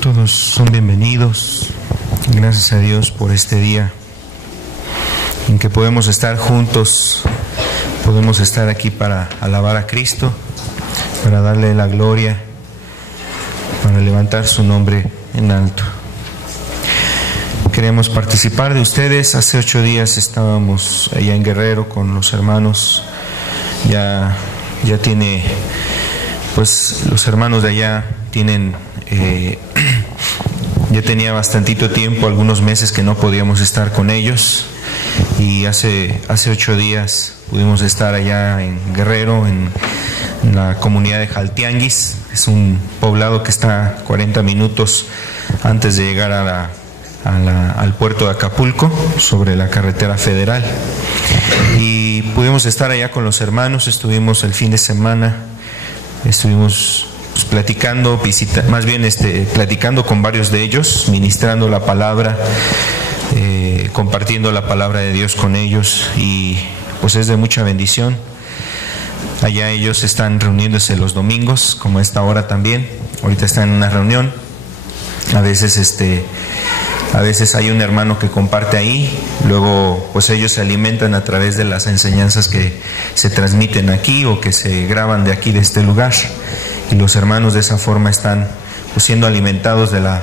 Todos son bienvenidos. Gracias a Dios por este día en que podemos estar juntos, podemos estar aquí para alabar a Cristo, para darle la gloria, para levantar su nombre en alto. Queremos participar de ustedes. Hace 8 días estábamos allá en Guerrero con los hermanos. Ya tiene, pues los hermanos de allá tienen, ya tenía bastantito tiempo, algunos meses que no podíamos estar con ellos, y hace 8 días pudimos estar allá en Guerrero, en la comunidad de Jaltianguis. Es un poblado que está 40 minutos antes de llegar al puerto de Acapulco, sobre la carretera federal, y pudimos estar allá con los hermanos. Estuvimos el fin de semana, estuvimos platicando, platicando con varios de ellos, ministrando la palabra, compartiendo la palabra de Dios con ellos, y pues es de mucha bendición. Allá ellos están reuniéndose los domingos, como a esta hora también. Ahorita están en una reunión. A veces hay un hermano que comparte ahí, luego pues ellos se alimentan a través de las enseñanzas que se transmiten aquí o que se graban de aquí, de este lugar, y los hermanos de esa forma están pues siendo alimentados de la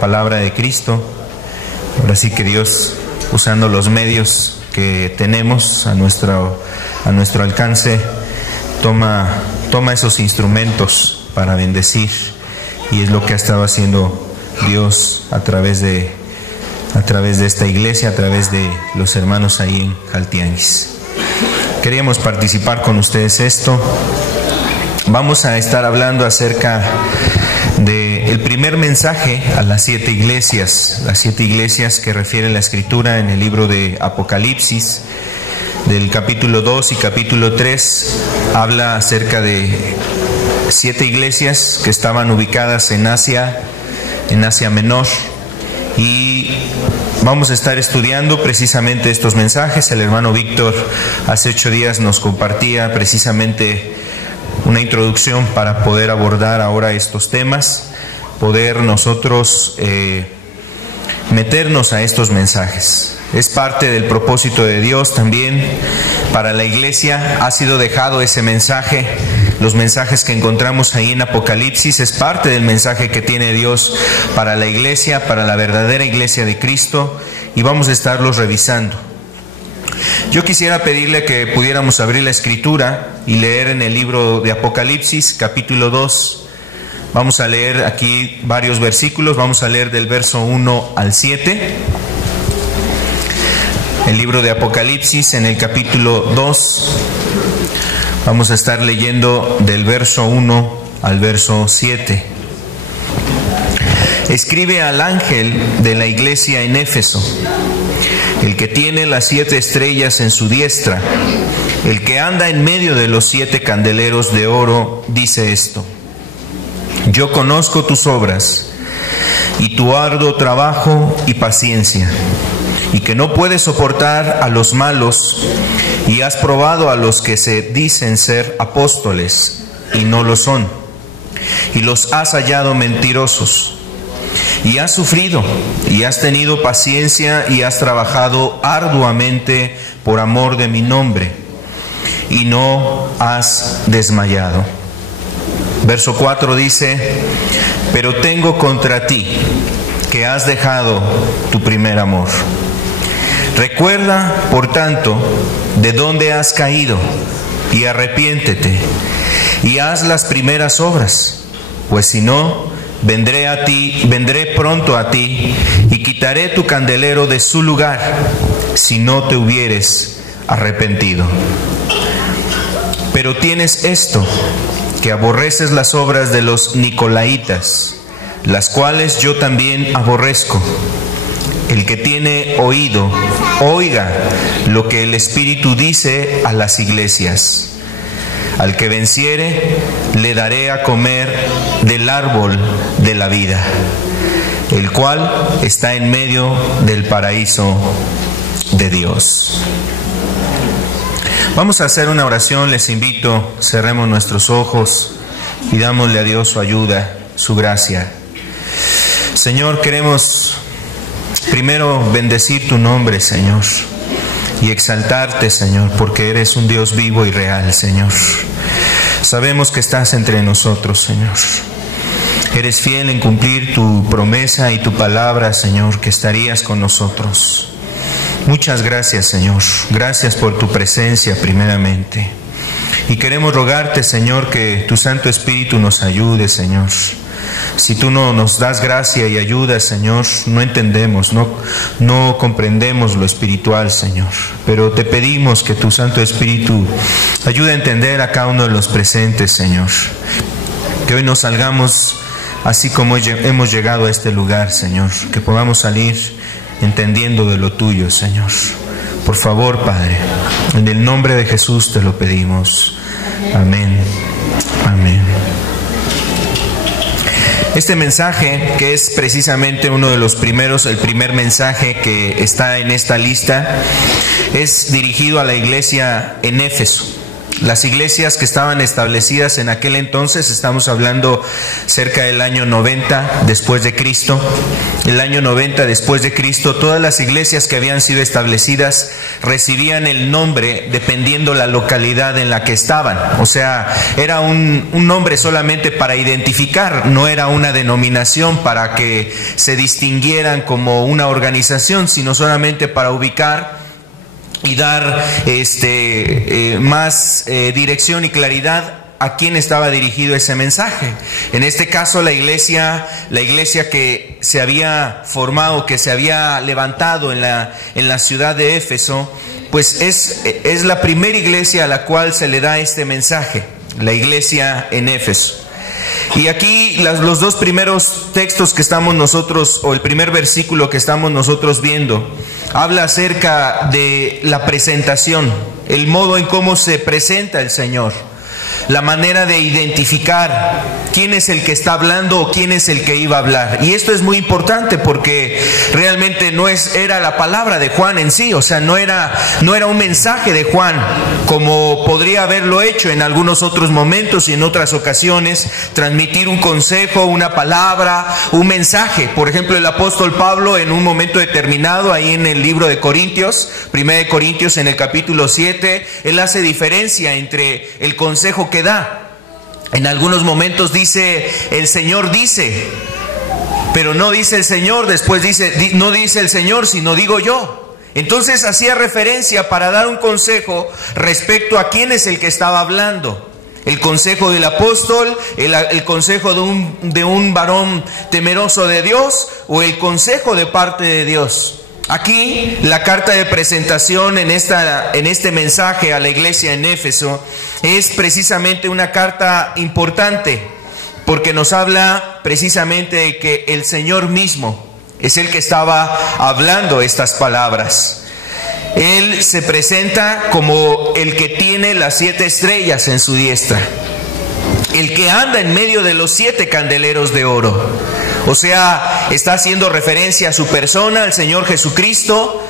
palabra de Cristo. Ahora sí que Dios, usando los medios que tenemos a nuestro alcance, toma esos instrumentos para bendecir, y es lo que ha estado haciendo Dios a través de esta iglesia, a través de los hermanos ahí en Jaltianguis. Queríamos participar con ustedes esto. Vamos a estar hablando acerca del primer mensaje a las 7 iglesias, las 7 iglesias que refiere la Escritura en el libro de Apocalipsis, del capítulo 2 y capítulo 3, habla acerca de 7 iglesias que estaban ubicadas en Asia Menor, y vamos a estar estudiando precisamente estos mensajes. El hermano Víctor hace 8 días nos compartía precisamente una introducción para poder abordar ahora estos temas, poder nosotros meternos a estos mensajes. Es parte del propósito de Dios también para la iglesia. Ha sido dejado ese mensaje. Los mensajes que encontramos ahí en Apocalipsis es parte del mensaje que tiene Dios para la iglesia, para la verdadera iglesia de Cristo, y vamos a estarlos revisando. Yo quisiera pedirle que pudiéramos abrir la Escritura y leer en el libro de Apocalipsis, capítulo 2. Vamos a leer aquí varios versículos. Vamos a leer del verso 1 al 7. El libro de Apocalipsis, en el capítulo 2, vamos a estar leyendo del verso 1 al verso 7. Escribe al ángel de la iglesia en Éfeso, el que tiene las 7 estrellas en su diestra, el que anda en medio de los 7 candeleros de oro, dice esto: yo conozco tus obras y tu arduo trabajo y paciencia, y que no puedes soportar a los malos, y has probado a los que se dicen ser apóstoles y no lo son, y los has hallado mentirosos, y has sufrido y has tenido paciencia y has trabajado arduamente por amor de mi nombre, y no has desmayado. Verso 4 dice: pero tengo contra ti que has dejado tu primer amor. Recuerda, por tanto, de dónde has caído, y arrepiéntete, y haz las primeras obras, pues si no, vendré pronto a ti, y quitaré tu candelero de su lugar, si no te hubieres arrepentido. Pero tienes esto, que aborreces las obras de los Nicolaitas, las cuales yo también aborrezco. El que tiene oído, oiga lo que el Espíritu dice a las iglesias. Al que venciere, le daré a comer del árbol de la vida, el cual está en medio del paraíso de Dios. Vamos a hacer una oración. Les invito, cerremos nuestros ojos y dámosle a Dios su ayuda, su gracia. Señor, queremos primero bendecir tu nombre, Señor, y exaltarte, Señor, porque eres un Dios vivo y real, Señor. Sabemos que estás entre nosotros, Señor. Eres fiel en cumplir tu promesa y tu palabra, Señor, que estarías con nosotros. Muchas gracias, Señor. Gracias por tu presencia primeramente. Y queremos rogarte, Señor, que tu Santo Espíritu nos ayude, Señor. Si tú no nos das gracia y ayuda, Señor, no entendemos, no comprendemos lo espiritual, Señor. Pero te pedimos que tu Santo Espíritu ayude a entender a cada uno de los presentes, Señor. Que hoy nos salgamos así como hemos llegado a este lugar, Señor. Que podamos salir entendiendo de lo tuyo, Señor. Por favor, Padre, en el nombre de Jesús te lo pedimos. Amén. Amén. Este mensaje, que es precisamente uno de los primeros, el primer mensaje que está en esta lista, es dirigido a la iglesia en Éfeso. Las iglesias que estaban establecidas en aquel entonces, estamos hablando cerca del año 90 después de Cristo. El año 90 después de Cristo, todas las iglesias que habían sido establecidas recibían el nombre dependiendo la localidad en la que estaban. O sea, era un nombre solamente para identificar, no era una denominación para que se distinguieran como una organización, sino solamente para ubicar y dar más dirección y claridad a quién estaba dirigido ese mensaje. En este caso, la iglesia que se había formado, que se había levantado en la ciudad de Éfeso, pues es la primera iglesia a la cual se le da este mensaje, la iglesia en Éfeso. Y aquí los dos primeros textos que estamos nosotros, o el primer versículo que estamos nosotros viendo, habla acerca de la presentación, el modo en cómo se presenta el Señor, la manera de identificar quién es el que está hablando o quién es el que iba a hablar. Y esto es muy importante porque realmente era la palabra de Juan en sí, o sea, no era un mensaje de Juan como podría haberlo hecho en algunos otros momentos y en otras ocasiones, transmitir un consejo, una palabra, un mensaje. Por ejemplo, el apóstol Pablo en un momento determinado, ahí en el libro de Corintios, 1 de Corintios en el capítulo 7, él hace diferencia entre el consejo que da. En algunos momentos dice, el Señor dice, pero no dice el Señor, después dice, no dice el Señor, sino digo yo. Entonces hacía referencia para dar un consejo respecto a quién es el que estaba hablando. El consejo del apóstol, el consejo de un varón temeroso de Dios, o el consejo de parte de Dios. Aquí la carta de presentación en este mensaje a la iglesia en Éfeso es precisamente una carta importante, porque nos habla precisamente de que el Señor mismo es el que estaba hablando estas palabras. Él se presenta como el que tiene las 7 estrellas en su diestra, el que anda en medio de los 7 candeleros de oro. O sea, está haciendo referencia a su persona, al Señor Jesucristo.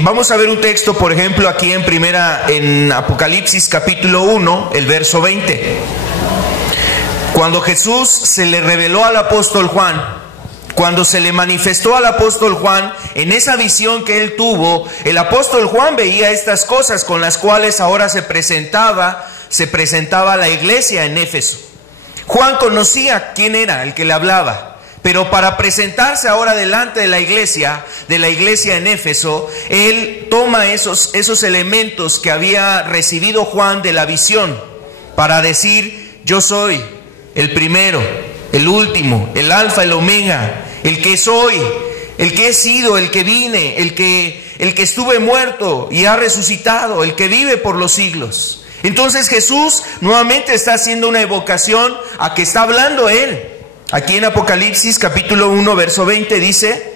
Vamos a ver un texto, por ejemplo, aquí en Apocalipsis capítulo 1, el verso 20. Cuando Jesús se le reveló al apóstol Juan, cuando se le manifestó al apóstol Juan, en esa visión que él tuvo, el apóstol Juan veía estas cosas con las cuales ahora se presentaba la iglesia en Éfeso. Juan conocía quién era el que le hablaba, pero para presentarse ahora delante de la iglesia en Éfeso, él toma esos elementos que había recibido Juan de la visión para decir: yo soy el primero, el último, el alfa, el omega, el que soy, el que he sido, el que vine, el que estuve muerto y ha resucitado, el que vive por los siglos. Entonces Jesús nuevamente está haciendo una evocación a que está hablando Él. Aquí en Apocalipsis capítulo 1 verso 20 dice: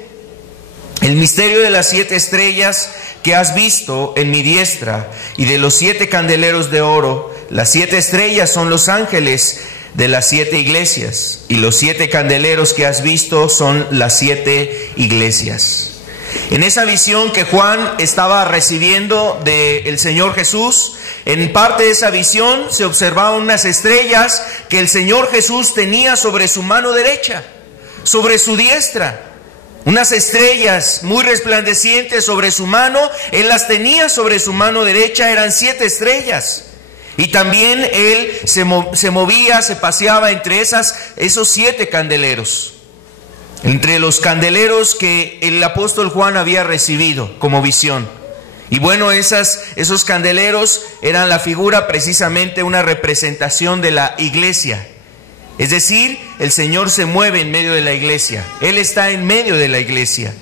el misterio de las 7 estrellas que has visto en mi diestra y de los 7 candeleros de oro. Las 7 estrellas son los ángeles de las 7 iglesias, y los 7 candeleros que has visto son las 7 iglesias. En esa visión que Juan estaba recibiendo del Señor Jesús, en parte de esa visión se observaban unas estrellas que el Señor Jesús tenía sobre su mano derecha. sobre su diestra. Unas estrellas muy resplandecientes sobre su mano, él las tenía sobre su mano derecha, eran 7 estrellas. Y también él se movía, se paseaba entre esos 7 candeleros. Entre los candeleros que el apóstol Juan había recibido como visión. Y bueno, esos candeleros eran la figura, precisamente una representación de la iglesia. Es decir, el Señor se mueve en medio de la iglesia. Él está en medio de la iglesia.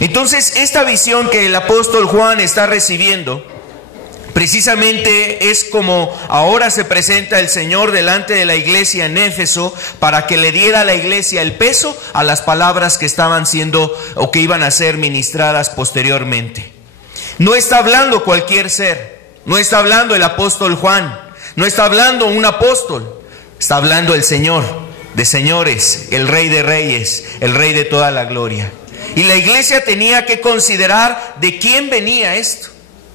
Entonces, esta visión que el apóstol Juan está recibiendo, precisamente es como ahora se presenta el Señor delante de la iglesia en Éfeso para que le diera a la iglesia el peso a las palabras que estaban siendo o que iban a ser ministradas posteriormente. No está hablando cualquier ser, no está hablando el apóstol Juan, no está hablando un apóstol, está hablando el Señor de señores, el Rey de reyes, el Rey de toda la gloria. Y la iglesia tenía que considerar de quién venía esto.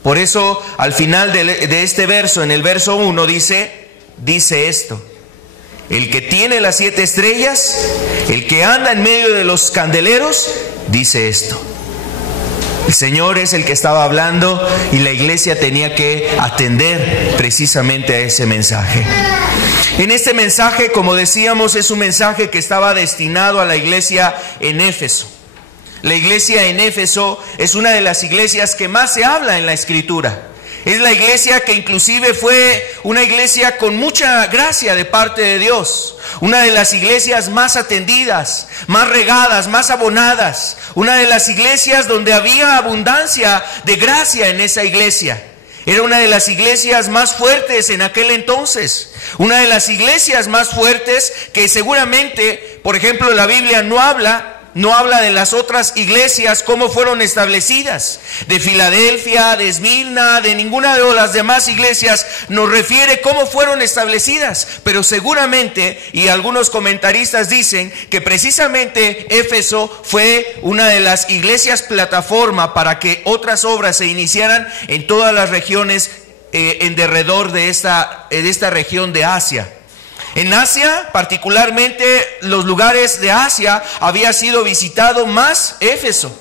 Por eso al final de este verso, en el verso 1, dice esto: el que tiene las 7 estrellas, el que anda en medio de los candeleros, dice esto. El Señor es el que estaba hablando y la iglesia tenía que atender precisamente a ese mensaje. En este mensaje, como decíamos, es un mensaje que estaba destinado a la iglesia en Éfeso. La iglesia en Éfeso es una de las iglesias que más se habla en la Escritura. Es la iglesia que inclusive fue una iglesia con mucha gracia de parte de Dios. Una de las iglesias más atendidas, más regadas, más abonadas. Una de las iglesias donde había abundancia de gracia en esa iglesia. Era una de las iglesias más fuertes en aquel entonces. Una de las iglesias más fuertes que seguramente, por ejemplo, la Biblia no habla de las otras iglesias, cómo fueron establecidas. De Filadelfia, de Esmirna, de ninguna de las demás iglesias nos refiere cómo fueron establecidas. Pero seguramente, y algunos comentaristas dicen que precisamente Éfeso fue una de las iglesias plataforma para que otras obras se iniciaran en todas las regiones en derredor de esta región de Asia. En Asia, particularmente los lugares de Asia, había sido visitado más Éfeso.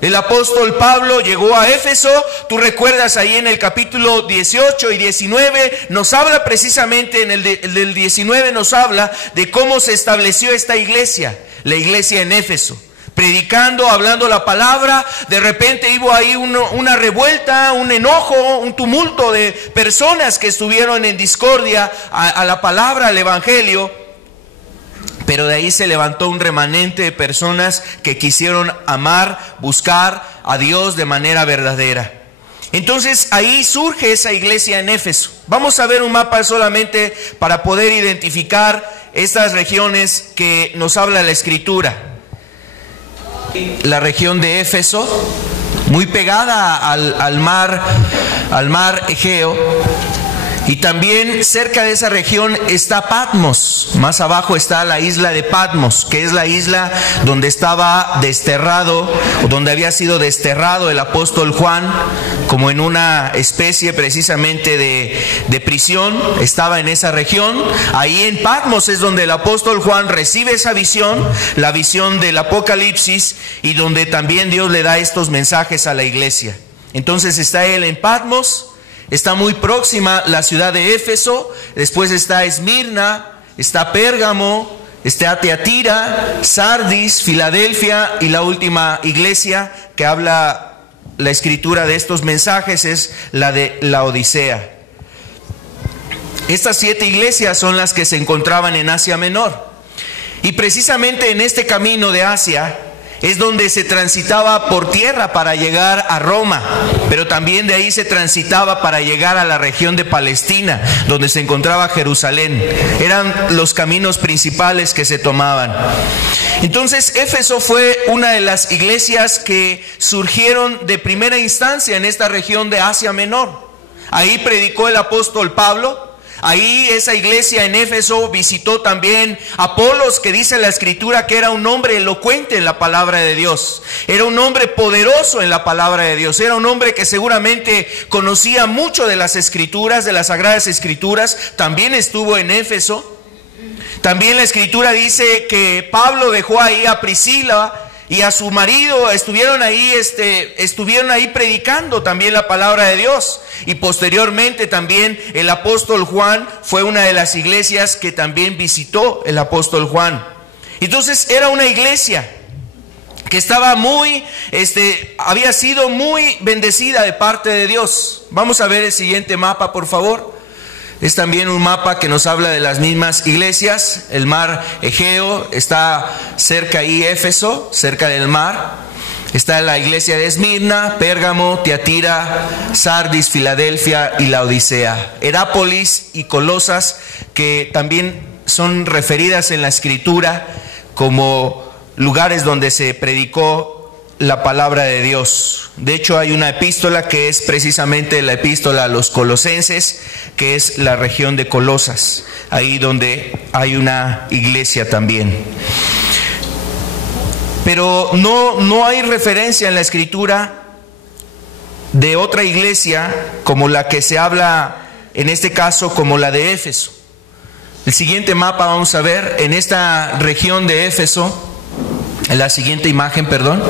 El apóstol Pablo llegó a Éfeso, tú recuerdas ahí en el capítulo 18 y 19, nos habla precisamente, en el del 19 nos habla de cómo se estableció esta iglesia, la iglesia en Éfeso. Predicando, hablando la palabra, de repente hubo ahí una revuelta, un enojo, un tumulto de personas que estuvieron en discordia a la palabra, al evangelio. Pero de ahí se levantó un remanente de personas que quisieron amar, buscar a Dios de manera verdadera. Entonces ahí surge esa iglesia en Éfeso. Vamos a ver un mapa solamente para poder identificar estas regiones que nos habla la Escritura. La región de Éfeso, muy pegada al mar Egeo, y también cerca de esa región está Patmos. Más abajo está la isla de Patmos, que es la isla donde estaba desterrado, o donde había sido desterrado el apóstol Juan, como en una especie precisamente de prisión. Estaba en esa región. Ahí en Patmos es donde el apóstol Juan recibe esa visión, la visión del Apocalipsis, y donde también Dios le da estos mensajes a la iglesia. Entonces está él en Patmos. Está muy próxima la ciudad de Éfeso, después está Esmirna, está Pérgamo, está Teatira, Sardis, Filadelfia, y la última iglesia que habla la Escritura de estos mensajes es la de Laodicea. Estas 7 iglesias son las que se encontraban en Asia Menor. Y precisamente en este camino de Asia es donde se transitaba por tierra para llegar a Roma, pero también de ahí se transitaba para llegar a la región de Palestina, donde se encontraba Jerusalén. Eran los caminos principales que se tomaban. Entonces Éfeso fue una de las iglesias que surgieron de primera instancia en esta región de Asia Menor. Ahí predicó el apóstol Pablo. Ahí esa iglesia en Éfeso visitó también Apolos, que dice la Escritura que era un hombre elocuente en la palabra de Dios. Era un hombre poderoso en la palabra de Dios. Era un hombre que seguramente conocía mucho de las Escrituras, de las Sagradas Escrituras. También estuvo en Éfeso. También la Escritura dice que Pablo dejó ahí a Priscila y a su marido, estuvieron ahí predicando también la palabra de Dios. Y posteriormente también el apóstol Juan fue una de las iglesias que también visitó el apóstol Juan. Entonces era una iglesia que estaba había sido muy bendecida de parte de Dios. Vamos a ver el siguiente mapa, por favor. Es también un mapa que nos habla de las mismas iglesias. El mar Egeo está cerca ahí, Éfeso, cerca del mar. Está la iglesia de Esmirna, Pérgamo, Tiatira, Sardis, Filadelfia y Laodicea. Herápolis y Colosas, que también son referidas en la Escritura como lugares donde se predicó la palabra de Dios. De hecho, hay una epístola que es precisamente la epístola a los Colosenses, que es la región de Colosas, ahí donde hay una iglesia también. Pero no hay referencia en la Escritura de otra iglesia como la que se habla en este caso, como la de Éfeso. El siguiente mapa vamos a ver en esta región de Éfeso. En la siguiente imagen, perdón.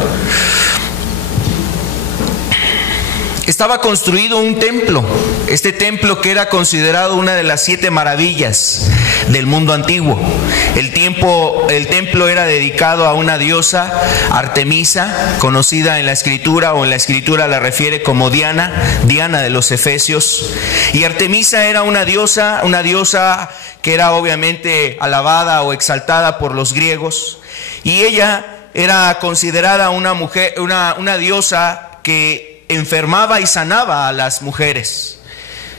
Estaba construido un templo. Este templo que era considerado una de las 7 maravillas del mundo antiguo. El templo era dedicado a una diosa, Artemisa, conocida en la Escritura, o en la Escritura la refiere como Diana de los Efesios. Y Artemisa era una diosa que era obviamente alabada o exaltada por los griegos. Y ella era considerada una mujer, una diosa que enfermaba y sanaba a las mujeres.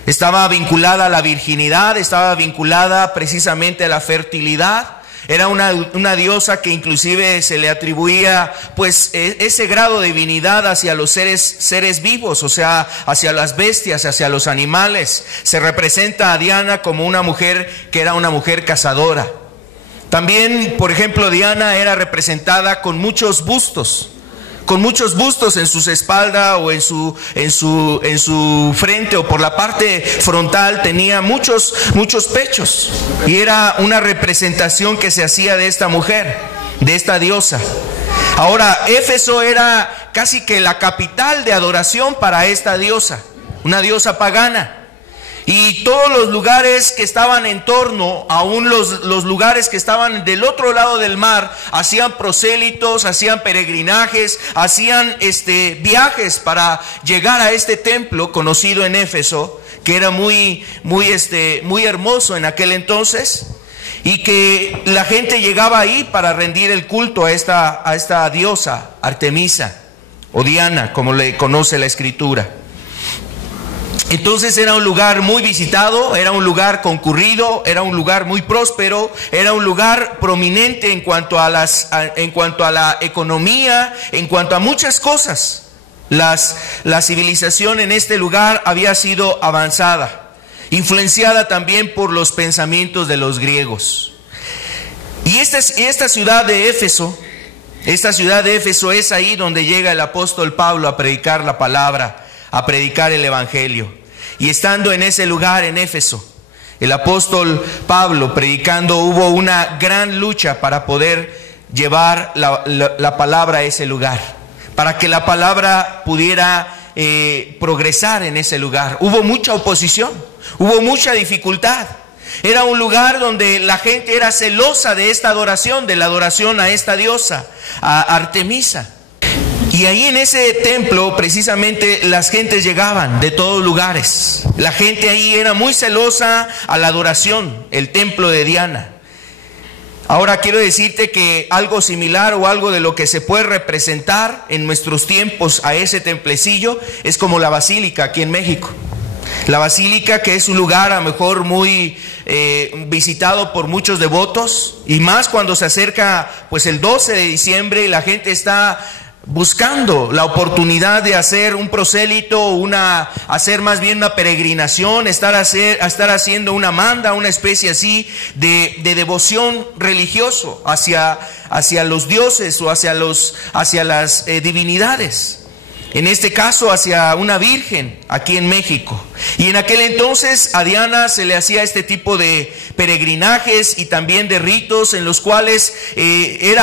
Estaba vinculada a la virginidad, estaba vinculada precisamente a la fertilidad. Era una diosa que inclusive se le atribuía pues ese grado de divinidad hacia los seres vivos, o sea, hacia las bestias, hacia los animales. Se representa a Diana como una mujer que era una mujer cazadora. También, por ejemplo, Diana era representada con muchos bustos en sus espaldas o en su frente, o por la parte frontal tenía muchos pechos, y era una representación que se hacía de esta mujer, de esta diosa. Ahora, Éfeso era casi que la capital de adoración para esta diosa, una diosa pagana. Y todos los lugares que estaban en torno, aún los lugares que estaban del otro lado del mar, hacían prosélitos, hacían peregrinajes, hacían viajes para llegar a este templo conocido en Éfeso, que era muy hermoso en aquel entonces, y que la gente llegaba ahí para rendir el culto a esta diosa, Artemisa, o Diana, como le conoce la Escritura. Entonces era un lugar muy visitado, era un lugar concurrido, era un lugar muy próspero, era un lugar prominente en cuanto a la economía, en cuanto a muchas cosas. La civilización en este lugar había sido avanzada, influenciada también por los pensamientos de los griegos. Y esta ciudad de Éfeso es ahí donde llega el apóstol Pablo a predicar la palabra, a predicar el evangelio. Y estando en ese lugar, en Éfeso, el apóstol Pablo predicando, hubo una gran lucha para poder llevar la palabra a ese lugar, para que la palabra pudiera progresar en ese lugar. Hubo mucha oposición, hubo mucha dificultad. Era un lugar donde la gente era celosa de esta adoración, de la adoración a esta diosa, a Artemisa. Y ahí en ese templo precisamente las gentes llegaban de todos lugares. La gente ahí era muy celosa a la adoración, el templo de Diana. Ahora quiero decirte que algo similar, o algo de lo que se puede representar en nuestros tiempos a ese templecillo, es como la basílica aquí en México. La basílica, que es un lugar a lo mejor muy visitado por muchos devotos, y más cuando se acerca pues el 12 de diciembre y la gente está buscando la oportunidad de hacer un prosélito, hacer más bien una peregrinación, estar haciendo una manda, una especie así de devoción religioso hacia los dioses o hacia las divinidades. en este caso hacia una virgen aquí en México. Y en aquel entonces a Diana se le hacía este tipo de peregrinajes y también de ritos en los cuales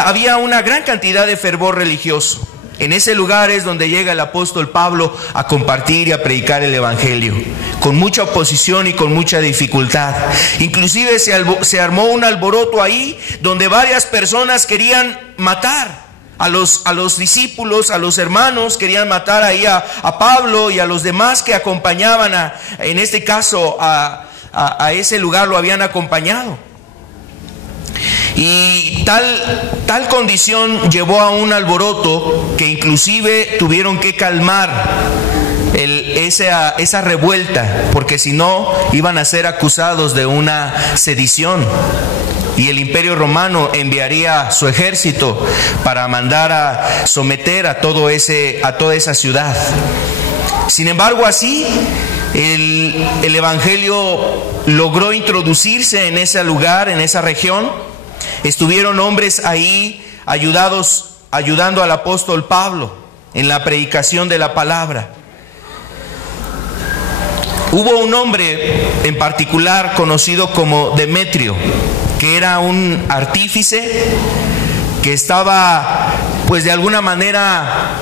había una gran cantidad de fervor religioso. En ese lugar es donde llega el apóstol Pablo a compartir y a predicar el evangelio, con mucha oposición y con mucha dificultad. Inclusive se armó un alboroto ahí donde varias personas querían matar a los discípulos, a los hermanos, querían matar ahí a Pablo y a los demás que acompañaban en este caso a ese lugar, lo habían acompañado. Y tal condición llevó a un alboroto que inclusive tuvieron que calmar esa revuelta, porque si no iban a ser acusados de una sedición. Y el Imperio Romano enviaría su ejército para mandar a someter a toda esa ciudad. Sin embargo, así el evangelio logró introducirse en ese lugar, en esa región. Estuvieron hombres ahí ayudando al apóstol Pablo en la predicación de la palabra. Hubo un hombre en particular conocido como Demetrio, que era un artífice que estaba, pues de alguna manera,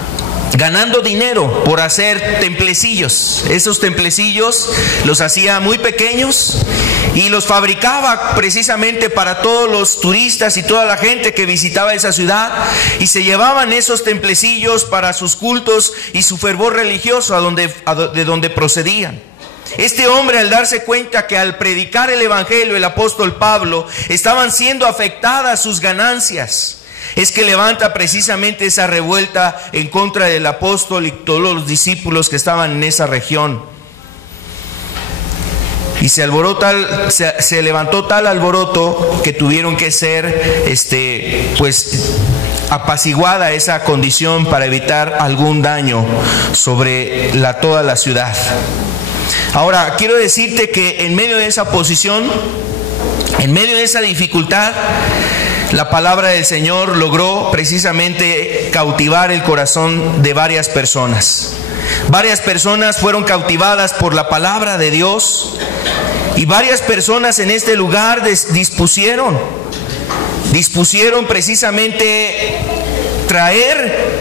ganando dinero por hacer templecillos. Esos templecillos los hacía muy pequeños y los fabricaba precisamente para todos los turistas y toda la gente que visitaba esa ciudad, y se llevaban esos templecillos para sus cultos y su fervor religioso de donde procedían. Este hombre, al darse cuenta que al predicar el evangelio el apóstol Pablo estaban siendo afectadas sus ganancias, es que levanta precisamente esa revuelta en contra del apóstol y todos los discípulos que estaban en esa región. Y se levantó tal alboroto que tuvieron que ser apaciguada esa condición para evitar algún daño sobre toda la ciudad. Ahora, quiero decirte que en medio de esa posición, en medio de esa dificultad, la palabra del Señor logró precisamente cautivar el corazón de varias personas. Varias personas fueron cautivadas por la palabra de Dios, y varias personas en este lugar dispusieron precisamente traer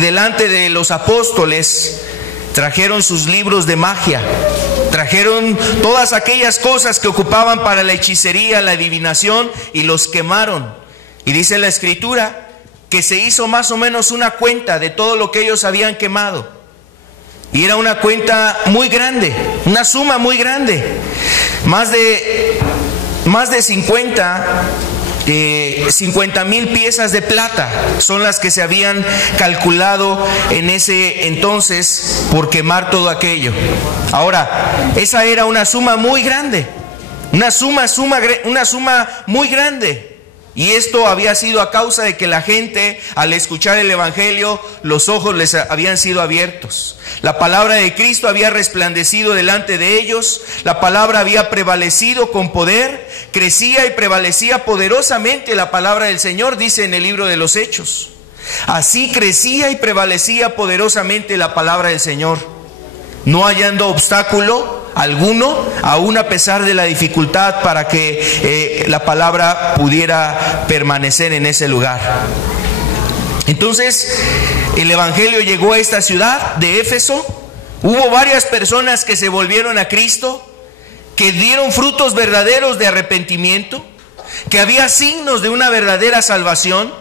delante de los apóstoles. Trajeron sus libros de magia, trajeron todas aquellas cosas que ocupaban para la hechicería, la adivinación, y los quemaron. Y dice la Escritura que se hizo más o menos una cuenta de todo lo que ellos habían quemado. Y era una cuenta muy grande, una suma muy grande. Más de 50,000 piezas de plata son las que se habían calculado en ese entonces por quemar todo aquello. Ahora, esa era una suma muy grande, una suma muy grande. Y esto había sido a causa de que la gente, al escuchar el evangelio, los ojos les habían sido abiertos. La palabra de Cristo había resplandecido delante de ellos. La palabra había prevalecido con poder. Crecía y prevalecía poderosamente la palabra del Señor, dice en el libro de los Hechos. Así crecía y prevalecía poderosamente la palabra del Señor, no hallando obstáculo alguno, aún a pesar de la dificultad, para que la palabra pudiera permanecer en ese lugar. Entonces, el evangelio llegó a esta ciudad de Éfeso. Hubo varias personas que se volvieron a Cristo, que dieron frutos verdaderos de arrepentimiento, que había signos de una verdadera salvación.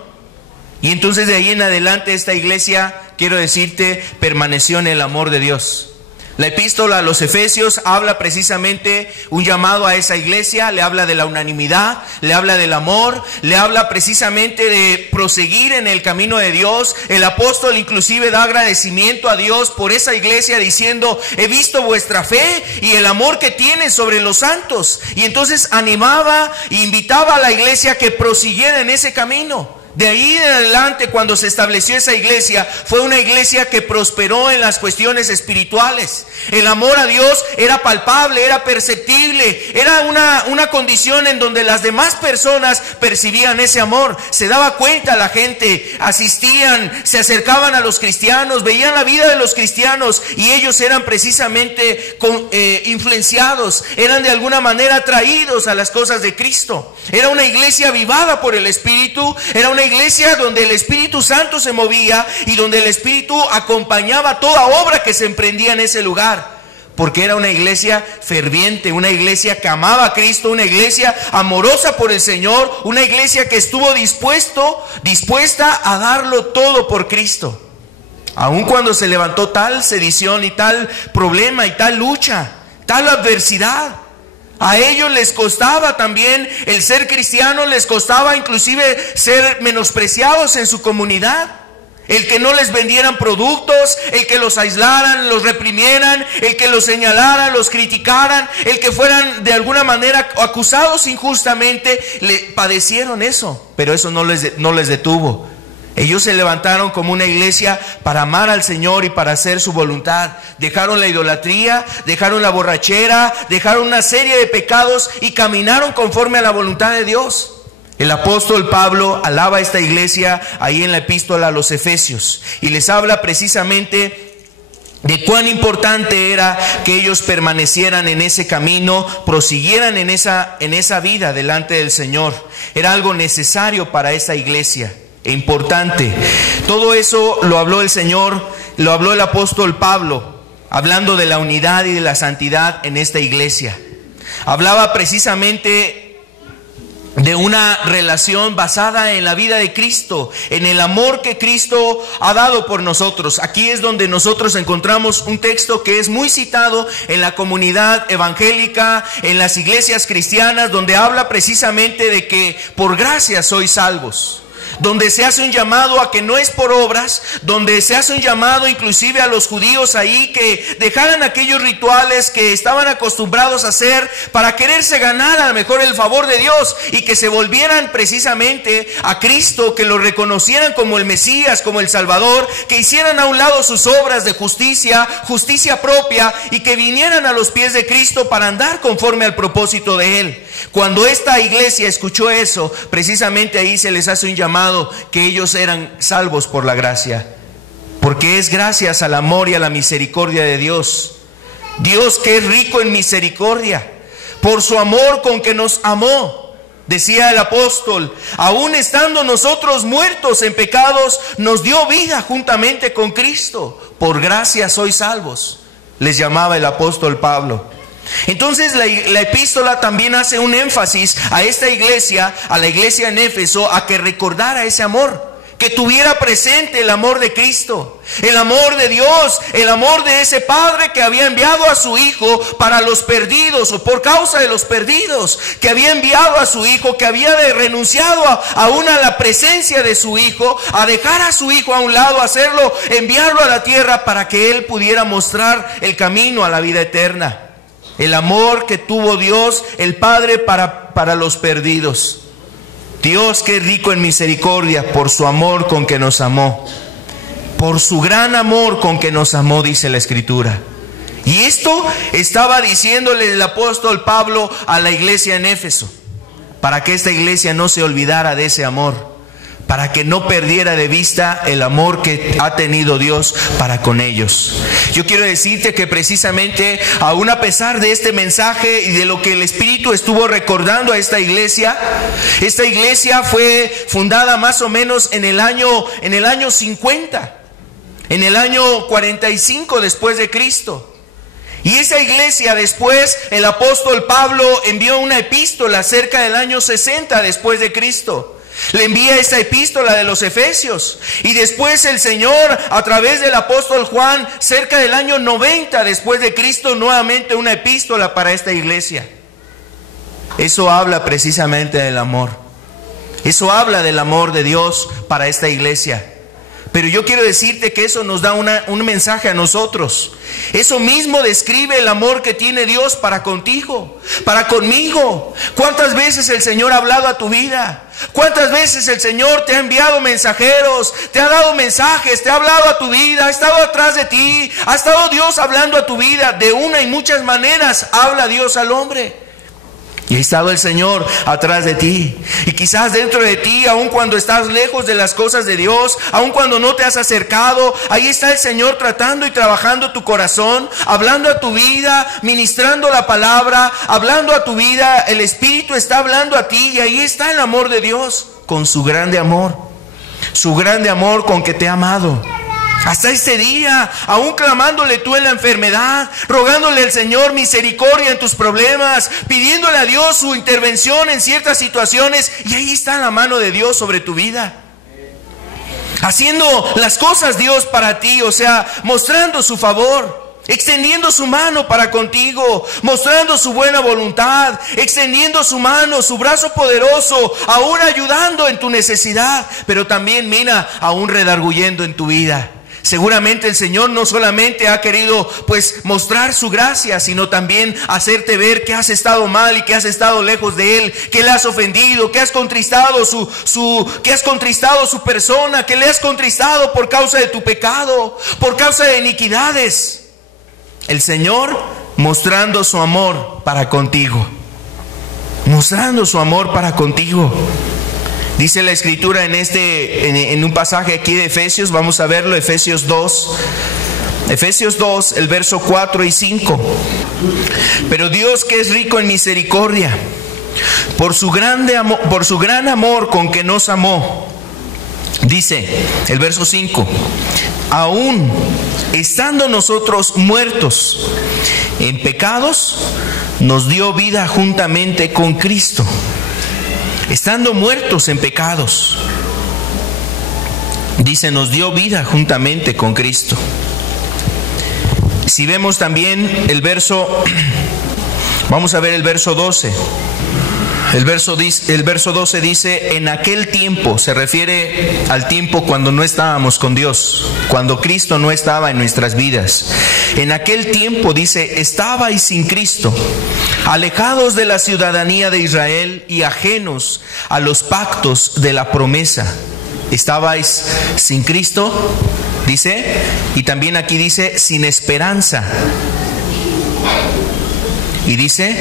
Y entonces de ahí en adelante esta iglesia, quiero decirte, permaneció en el amor de Dios. La epístola a los Efesios habla precisamente un llamado a esa iglesia, le habla de la unanimidad, le habla del amor, le habla precisamente de proseguir en el camino de Dios. El apóstol inclusive da agradecimiento a Dios por esa iglesia diciendo: he visto vuestra fe y el amor que tienen sobre los santos. Y entonces animaba e invitaba a la iglesia que prosiguiera en ese camino De ahí en adelante, cuando se estableció esa iglesia, fue una iglesia que prosperó en las cuestiones espirituales. El amor a Dios era palpable, era perceptible, era una condición en donde las demás personas percibían ese amor. Se daba cuenta la gente, asistían, se acercaban a los cristianos, veían la vida de los cristianos y ellos eran precisamente influenciados, eran de alguna manera atraídos a las cosas de Cristo. Era una iglesia avivada por el Espíritu, era una iglesia donde el Espíritu Santo se movía y donde el Espíritu acompañaba toda obra que se emprendía en ese lugar. Porque era una iglesia ferviente, una iglesia que amaba a Cristo, una iglesia amorosa por el Señor, una iglesia que estuvo dispuesta a darlo todo por Cristo. Aun cuando se levantó tal sedición y tal problema y tal lucha, tal adversidad. A ellos les costaba también el ser cristianos, les costaba inclusive ser menospreciados en su comunidad. El que no les vendieran productos, el que los aislaran, los reprimieran, el que los señalaran, los criticaran, el que fueran de alguna manera acusados injustamente, padecieron eso, pero eso no les detuvo. Ellos se levantaron como una iglesia para amar al Señor y para hacer su voluntad. Dejaron la idolatría, dejaron la borrachera, dejaron una serie de pecados y caminaron conforme a la voluntad de Dios. El apóstol Pablo alaba a esta iglesia ahí en la epístola a los Efesios y les habla precisamente de cuán importante era que ellos permanecieran en ese camino, prosiguieran en esa vida delante del Señor. Era algo necesario para esta iglesia. Importante. Todo eso lo habló el Señor, lo habló el apóstol Pablo, hablando de la unidad y de la santidad en esta iglesia. Hablaba precisamente de una relación basada en la vida de Cristo, en el amor que Cristo ha dado por nosotros. Aquí es donde nosotros encontramos un texto que es muy citado en la comunidad evangélica, en las iglesias cristianas, donde habla precisamente de que por gracia sois salvos. Donde se hace un llamado a que no es por obras, donde se hace un llamado inclusive a los judíos ahí que dejaran aquellos rituales que estaban acostumbrados a hacer para quererse ganar a lo mejor el favor de Dios y que se volvieran precisamente a Cristo, que lo reconocieran como el Mesías, como el Salvador, que hicieran a un lado sus obras de justicia propia y que vinieran a los pies de Cristo para andar conforme al propósito de Él. Cuando esta iglesia escuchó eso, precisamente ahí se les hace un llamado que ellos eran salvos por la gracia, porque es gracias al amor y a la misericordia de Dios. Dios que es rico en misericordia, por su amor con que nos amó. Decía el apóstol, aún estando nosotros muertos en pecados, nos dio vida juntamente con Cristo. Por gracia sois salvos, les llamaba el apóstol Pablo. Entonces la epístola también hace un énfasis a esta iglesia, a la iglesia en Éfeso, a que recordara ese amor, que tuviera presente el amor de Cristo, el amor de Dios, el amor de ese Padre que había enviado a su Hijo para los perdidos o por causa de los perdidos, que había enviado a su Hijo, que había renunciado aún a la presencia de su Hijo, a dejar a su Hijo a un lado, hacerlo, enviarlo a la tierra para que Él pudiera mostrar el camino a la vida eterna. El amor que tuvo Dios, el Padre, para los perdidos. Dios que es rico en misericordia por su amor con que nos amó. Por su gran amor con que nos amó, dice la Escritura. Y esto estaba diciéndole el apóstol Pablo a la iglesia en Éfeso, para que esta iglesia no se olvidara de ese amor, para que no perdiera de vista el amor que ha tenido Dios para con ellos. Yo quiero decirte que precisamente, aún a pesar de este mensaje y de lo que el Espíritu estuvo recordando a esta iglesia fue fundada más o menos en el año 50, en el año 45 después de Cristo. Y esa iglesia después, el apóstol Pablo envió una epístola cerca del año 60 después de Cristo. Le envía esta epístola de los Efesios. Y después el Señor, a través del apóstol Juan, cerca del año 90 después de Cristo, nuevamente una epístola para esta iglesia. Eso habla precisamente del amor. Eso habla del amor de Dios para esta iglesia. Pero yo quiero decirte que eso nos da un mensaje a nosotros. Eso mismo describe el amor que tiene Dios para contigo, para conmigo. ¿Cuántas veces el Señor ha hablado a tu vida? ¿Cuántas veces el Señor te ha enviado mensajeros, te ha dado mensajes, te ha hablado a tu vida, ha estado atrás de ti, ha estado Dios hablando a tu vida? De una y muchas maneras habla Dios al hombre. Y ha estado el Señor atrás de ti. Y quizás dentro de ti, aun cuando estás lejos de las cosas de Dios, aun cuando no te has acercado, ahí está el Señor tratando y trabajando tu corazón, hablando a tu vida, ministrando la palabra, hablando a tu vida. El Espíritu está hablando a ti y ahí está el amor de Dios, con su grande amor con que te ha amado. Hasta este día, aún clamándole tú en la enfermedad, rogándole al Señor misericordia en tus problemas, pidiéndole a Dios su intervención en ciertas situaciones, y ahí está la mano de Dios sobre tu vida. Haciendo las cosas Dios para ti, o sea, mostrando su favor, extendiendo su mano para contigo, mostrando su buena voluntad, extendiendo su mano, su brazo poderoso, aún ayudando en tu necesidad, pero también, mira, aún redarguyendo en tu vida. Seguramente el Señor no solamente ha querido mostrar su gracia, sino también hacerte ver que has estado mal y que has estado lejos de Él, que le has ofendido, que has contristado que has contristado su persona, que le has contristado por causa de tu pecado, por causa de iniquidades. El Señor mostrando su amor para contigo, mostrando su amor para contigo. Dice la Escritura en un pasaje aquí de Efesios, vamos a verlo, Efesios 2, el verso 4 y 5. Pero Dios, que es rico en misericordia, por su gran amor con que nos amó, dice el verso 5, aún estando nosotros muertos en pecados, nos dio vida juntamente con Cristo. Estando muertos en pecados, dice, nos dio vida juntamente con Cristo. Si vemos también el verso, vamos a ver el verso 12. El verso 12 dice, en aquel tiempo, se refiere al tiempo cuando no estábamos con Dios, cuando Cristo no estaba en nuestras vidas. En aquel tiempo, dice, estabais sin Cristo, alejados de la ciudadanía de Israel y ajenos a los pactos de la promesa. Estabais sin Cristo, dice, y también aquí dice, sin esperanza. Y dice,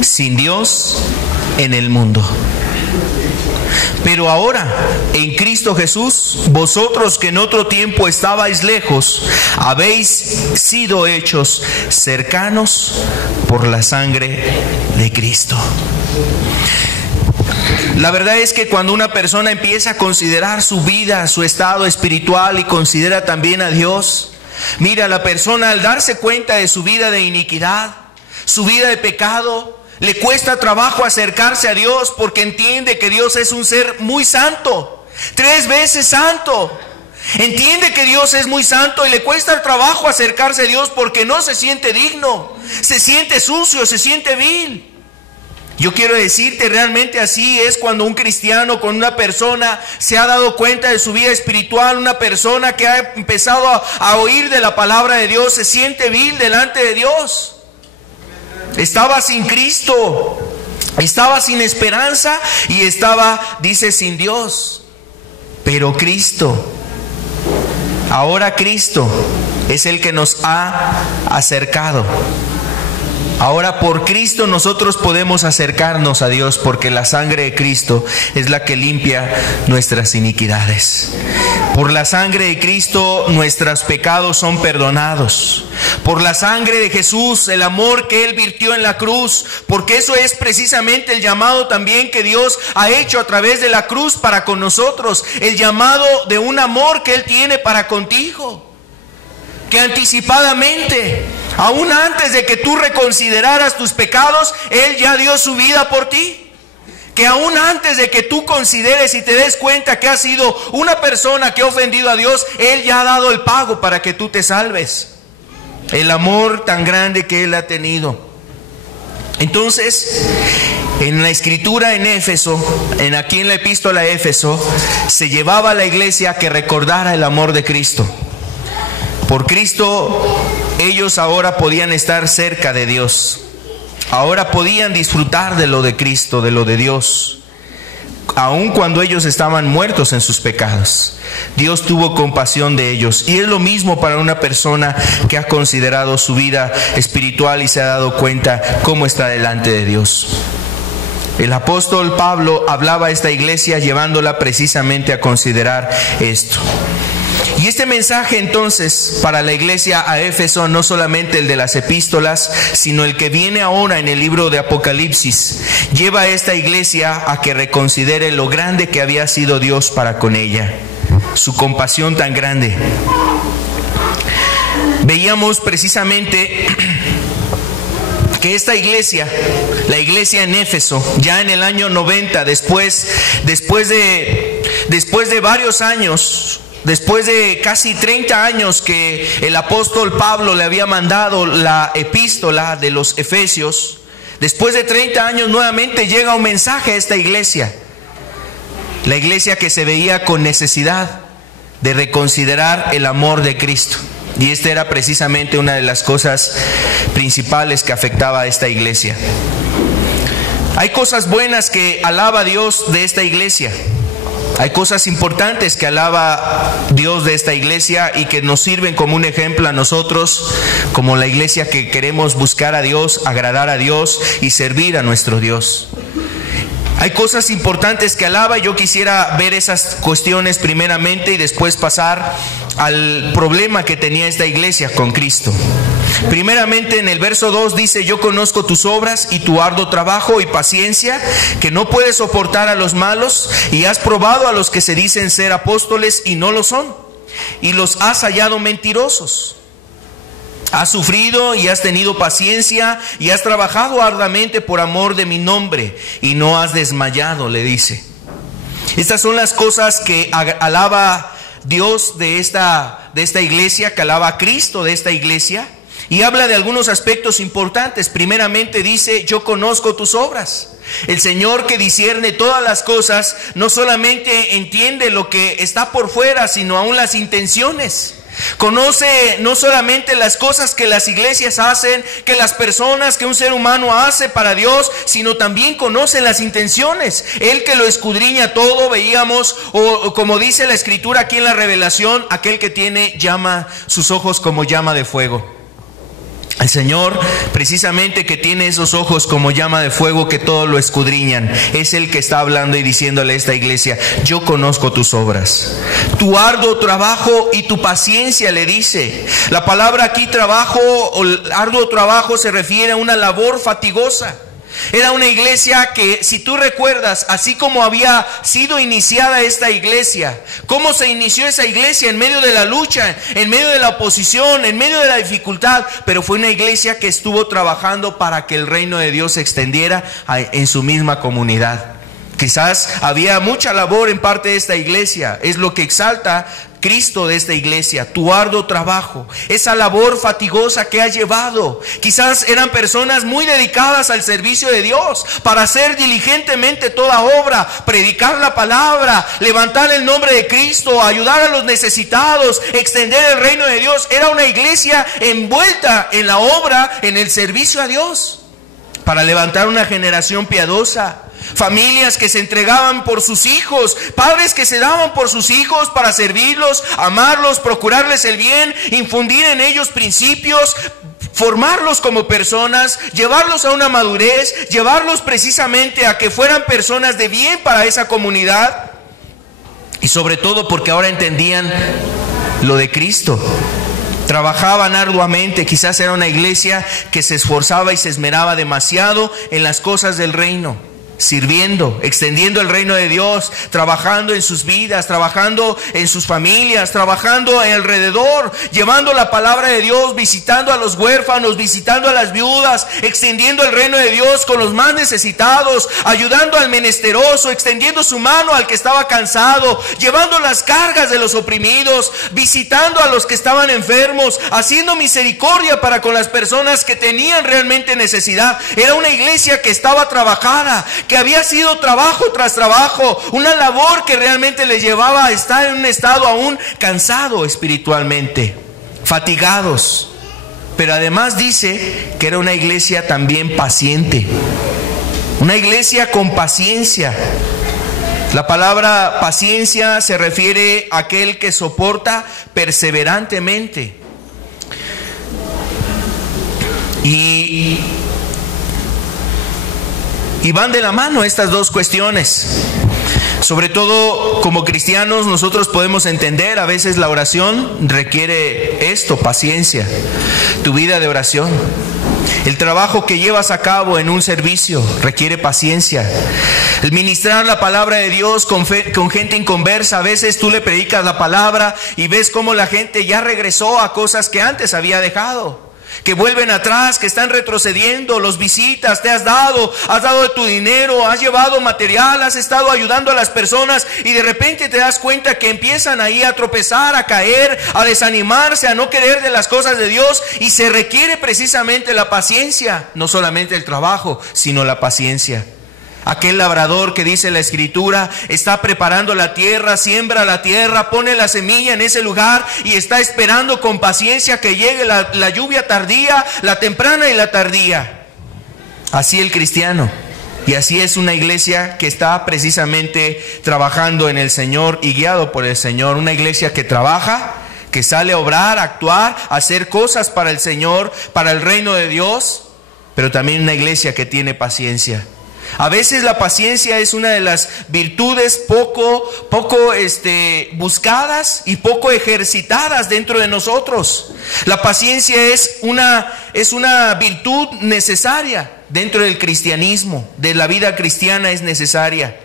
sin Dios en el mundo. Pero ahora, en Cristo Jesús, vosotros que en otro tiempo estabais lejos, habéis sido hechos cercanos por la sangre de Cristo. La verdad es que cuando una persona empieza a considerar su vida, su estado espiritual, y considera también a Dios, mira, la persona al darse cuenta de su vida de iniquidad, su vida de pecado, le cuesta trabajo acercarse a Dios porque entiende que Dios es un ser muy santo, 3 veces santo. Entiende que Dios es muy santo y le cuesta trabajo acercarse a Dios porque no se siente digno, se siente sucio, se siente vil. Yo quiero decirte, realmente así es cuando un cristiano, con una persona se ha dado cuenta de su vida espiritual, una persona que ha empezado a oír de la palabra de Dios, se siente vil delante de Dios. Estaba sin Cristo, estaba sin esperanza y estaba, dice, sin Dios. Pero Cristo, ahora Cristo es el que nos ha acercado. Ahora por Cristo nosotros podemos acercarnos a Dios, porque la sangre de Cristo es la que limpia nuestras iniquidades. Por la sangre de Cristo nuestros pecados son perdonados. Por la sangre de Jesús, el amor que Él virtió en la cruz, porque eso es precisamente el llamado también que Dios ha hecho a través de la cruz para con nosotros. El llamado de un amor que Él tiene para contigo. Que anticipadamente, aún antes de que tú reconsideraras tus pecados, Él ya dio su vida por ti. Que aún antes de que tú consideres y te des cuenta que has sido una persona que ha ofendido a Dios, Él ya ha dado el pago para que tú te salves. El amor tan grande que Él ha tenido. Entonces, En la escritura en Éfeso, aquí en la epístola a Éfeso, se llevaba a la iglesia a que recordara el amor de Cristo. Por Cristo, ellos ahora podían estar cerca de Dios. Ahora podían disfrutar de lo de Cristo, de lo de Dios. Aun cuando ellos estaban muertos en sus pecados, Dios tuvo compasión de ellos. Y es lo mismo para una persona que ha considerado su vida espiritual y se ha dado cuenta cómo está delante de Dios. El apóstol Pablo hablaba a esta iglesia llevándola precisamente a considerar esto. Y este mensaje entonces para la iglesia a Éfeso, no solamente el de las epístolas, sino el que viene ahora en el libro de Apocalipsis, lleva a esta iglesia a que reconsidere lo grande que había sido Dios para con ella, su compasión tan grande. Veíamos precisamente que esta iglesia, la iglesia en Éfeso, ya en el año 90, después de varios años, después de casi 30 años que el apóstol Pablo le había mandado la epístola de los Efesios, después de 30 años nuevamente llega un mensaje a esta iglesia. La iglesia que se veía con necesidad de reconsiderar el amor de Cristo. Y esta era precisamente una de las cosas principales que afectaba a esta iglesia. Hay cosas buenas que alaba Dios de esta iglesia. Hay cosas importantes que alaba Dios de esta iglesia y que nos sirven como un ejemplo a nosotros, como la iglesia que queremos buscar a Dios, agradar a Dios y servir a nuestro Dios. Hay cosas importantes que alaba y yo quisiera ver esas cuestiones primeramente y después pasar al problema que tenía esta iglesia con Cristo. Primeramente en el verso 2 dice: yo conozco tus obras y tu arduo trabajo y paciencia, que no puedes soportar a los malos, y has probado a los que se dicen ser apóstoles y no lo son, y los has hallado mentirosos. Has sufrido y has tenido paciencia y has trabajado arduamente por amor de mi nombre y no has desmayado, le dice. Estas son las cosas que alaba Dios de esta iglesia, que alaba a Cristo de esta iglesia, y habla de algunos aspectos importantes. Primeramente dice: yo conozco tus obras. El Señor, que discierne todas las cosas, no solamente entiende lo que está por fuera, sino aún las intenciones. Conoce no solamente las cosas que las iglesias hacen, que las personas, que un ser humano hace para Dios, sino también conoce las intenciones. Él que lo escudriña todo, veíamos, o como dice la escritura aquí en la Revelación, aquel que tiene sus ojos como llama de fuego. El Señor, precisamente, que tiene esos ojos como llama de fuego, que todo lo escudriñan, es el que está hablando y diciéndole a esta iglesia: yo conozco tus obras, tu arduo trabajo y tu paciencia, le dice. La palabra aquí trabajo o arduo trabajo se refiere a una labor fatigosa. Era una iglesia que, si tú recuerdas, así como había sido iniciada esta iglesia, cómo se inició esa iglesia en medio de la lucha, en medio de la oposición, en medio de la dificultad, pero fue una iglesia que estuvo trabajando para que el reino de Dios se extendiera en su misma comunidad. Quizás había mucha labor en parte de esta iglesia, es lo que exalta Cristo de esta iglesia, tu arduo trabajo, esa labor fatigosa que has llevado. Quizás eran personas muy dedicadas al servicio de Dios, para hacer diligentemente toda obra, predicar la palabra, levantar el nombre de Cristo, ayudar a los necesitados, extender el reino de Dios. Era una iglesia envuelta en la obra, en el servicio a Dios, para levantar una generación piadosa. Familias que se entregaban por sus hijos, padres que se daban por sus hijos para servirlos, amarlos, procurarles el bien, infundir en ellos principios, formarlos como personas, llevarlos a una madurez, llevarlos precisamente a que fueran personas de bien para esa comunidad. Y sobre todo porque ahora entendían lo de Cristo. Trabajaban arduamente. Quizás era una iglesia que se esforzaba y se esmeraba demasiado en las cosas del reino. sirviendo, extendiendo el reino de Dios, trabajando en sus vidas, trabajando en sus familias, trabajando alrededor, llevando la palabra de Dios, visitando a los huérfanos, visitando a las viudas, extendiendo el reino de Dios con los más necesitados, ayudando al menesteroso, extendiendo su mano al que estaba cansado, llevando las cargas de los oprimidos, visitando a los que estaban enfermos, haciendo misericordia para con las personas que tenían realmente necesidad. Era una iglesia que estaba trabajada, que había sido trabajo tras trabajo, una labor que realmente les llevaba a estar en un estado aún cansado espiritualmente, fatigados. Pero además dice que era una iglesia también paciente, una iglesia con paciencia. La palabra paciencia se refiere a aquel que soporta perseverantemente. Y van de la mano estas dos cuestiones. Sobre todo como cristianos nosotros podemos entender, a veces la oración requiere esto, paciencia. Tu vida de oración, el trabajo que llevas a cabo en un servicio requiere paciencia. El ministrar la palabra de Dios con gente inconversa, a veces tú le predicas la palabra y ves cómo la gente ya regresó a cosas que antes había dejado, que vuelven atrás, que están retrocediendo. Los visitas, te has dado de tu dinero, has llevado material, has estado ayudando a las personas y de repente te das cuenta que empiezan ahí a tropezar, a caer, a desanimarse, a no querer de las cosas de Dios, y se requiere precisamente la paciencia, no solamente el trabajo, sino la paciencia. Aquel labrador que dice la Escritura está preparando la tierra, siembra la tierra, pone la semilla en ese lugar y está esperando con paciencia que llegue la lluvia tardía, la temprana y la tardía. Así el cristiano, y así es una iglesia que está precisamente trabajando en el Señor y guiado por el Señor. Una iglesia que trabaja, que sale a obrar, a actuar, a hacer cosas para el Señor, para el reino de Dios, pero también una iglesia que tiene paciencia. A veces la paciencia es una de las virtudes poco buscadas y poco ejercitadas dentro de nosotros. La paciencia es una virtud necesaria dentro del cristianismo, de la vida cristiana es necesaria.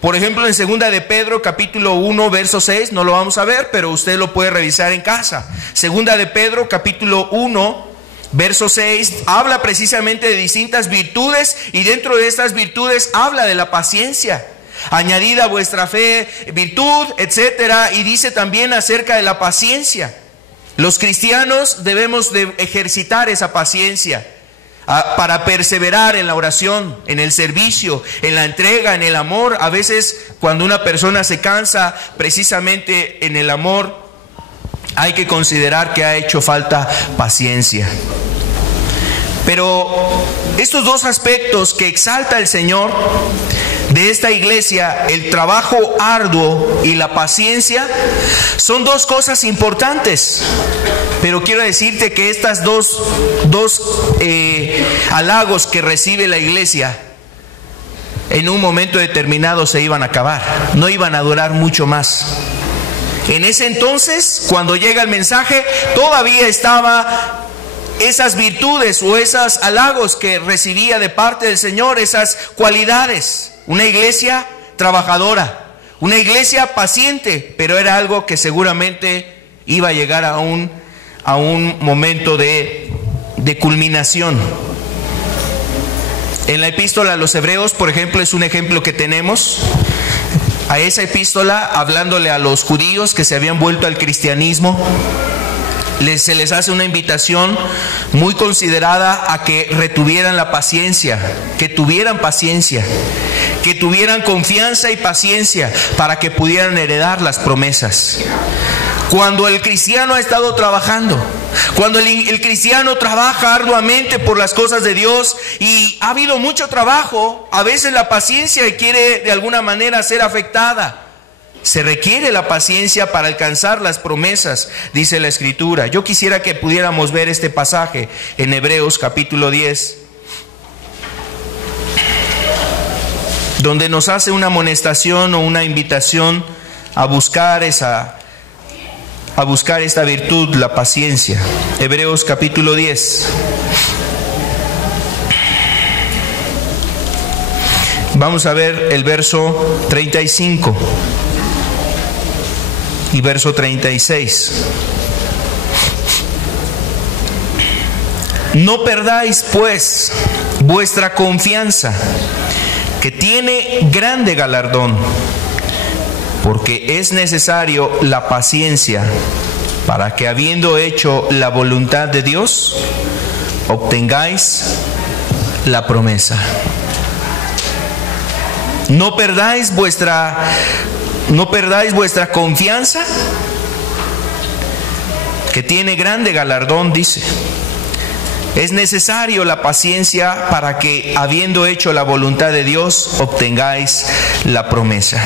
Por ejemplo, en 2 de Pedro, capítulo 1, verso 6, no lo vamos a ver, pero usted lo puede revisar en casa. 2 de Pedro, capítulo 1, verso 6, habla precisamente de distintas virtudes y dentro de estas virtudes habla de la paciencia. Añadida a vuestra fe, virtud, etcétera, y dice también acerca de la paciencia. Los cristianos debemos de ejercitar esa paciencia para perseverar en la oración, en el servicio, en la entrega, en el amor. A veces cuando una persona se cansa precisamente en el amor, hay que considerar que ha hecho falta paciencia. Pero estos dos aspectos que exalta el Señor de esta iglesia, el trabajo arduo y la paciencia, son dos cosas importantes. Pero quiero decirte que estas dos halagos que recibe la iglesia, en un momento determinado se iban a acabar, no iban a durar mucho más. En ese entonces, cuando llega el mensaje, todavía estaba esas virtudes o esos halagos que recibía de parte del Señor, esas cualidades. Una iglesia trabajadora, una iglesia paciente, pero era algo que seguramente iba a llegar a un momento de culminación. En la epístola a los Hebreos, por ejemplo, es un ejemplo que tenemos. A esa epístola, hablándole a los judíos que se habían vuelto al cristianismo, se les hace una invitación muy considerada a que retuvieran la paciencia, que tuvieran paciencia, que tuvieran confianza y paciencia para que pudieran heredar las promesas. Cuando el cristiano ha estado trabajando, cuando el cristiano trabaja arduamente por las cosas de Dios y ha habido mucho trabajo, a veces la paciencia quiere de alguna manera ser afectada. Se requiere la paciencia para alcanzar las promesas, dice la Escritura. Yo quisiera que pudiéramos ver este pasaje en Hebreos capítulo 10, donde nos hace una amonestación o una invitación a buscar esta virtud, la paciencia. Hebreos capítulo 10. Vamos a ver el verso 35 y verso 36. No perdáis pues vuestra confianza, que tiene grande galardón, porque es necesario la paciencia para que, habiendo hecho la voluntad de Dios, obtengáis la promesa. No perdáis vuestra confianza, que tiene grande galardón, dice. Es necesario la paciencia para que, habiendo hecho la voluntad de Dios, obtengáis la promesa.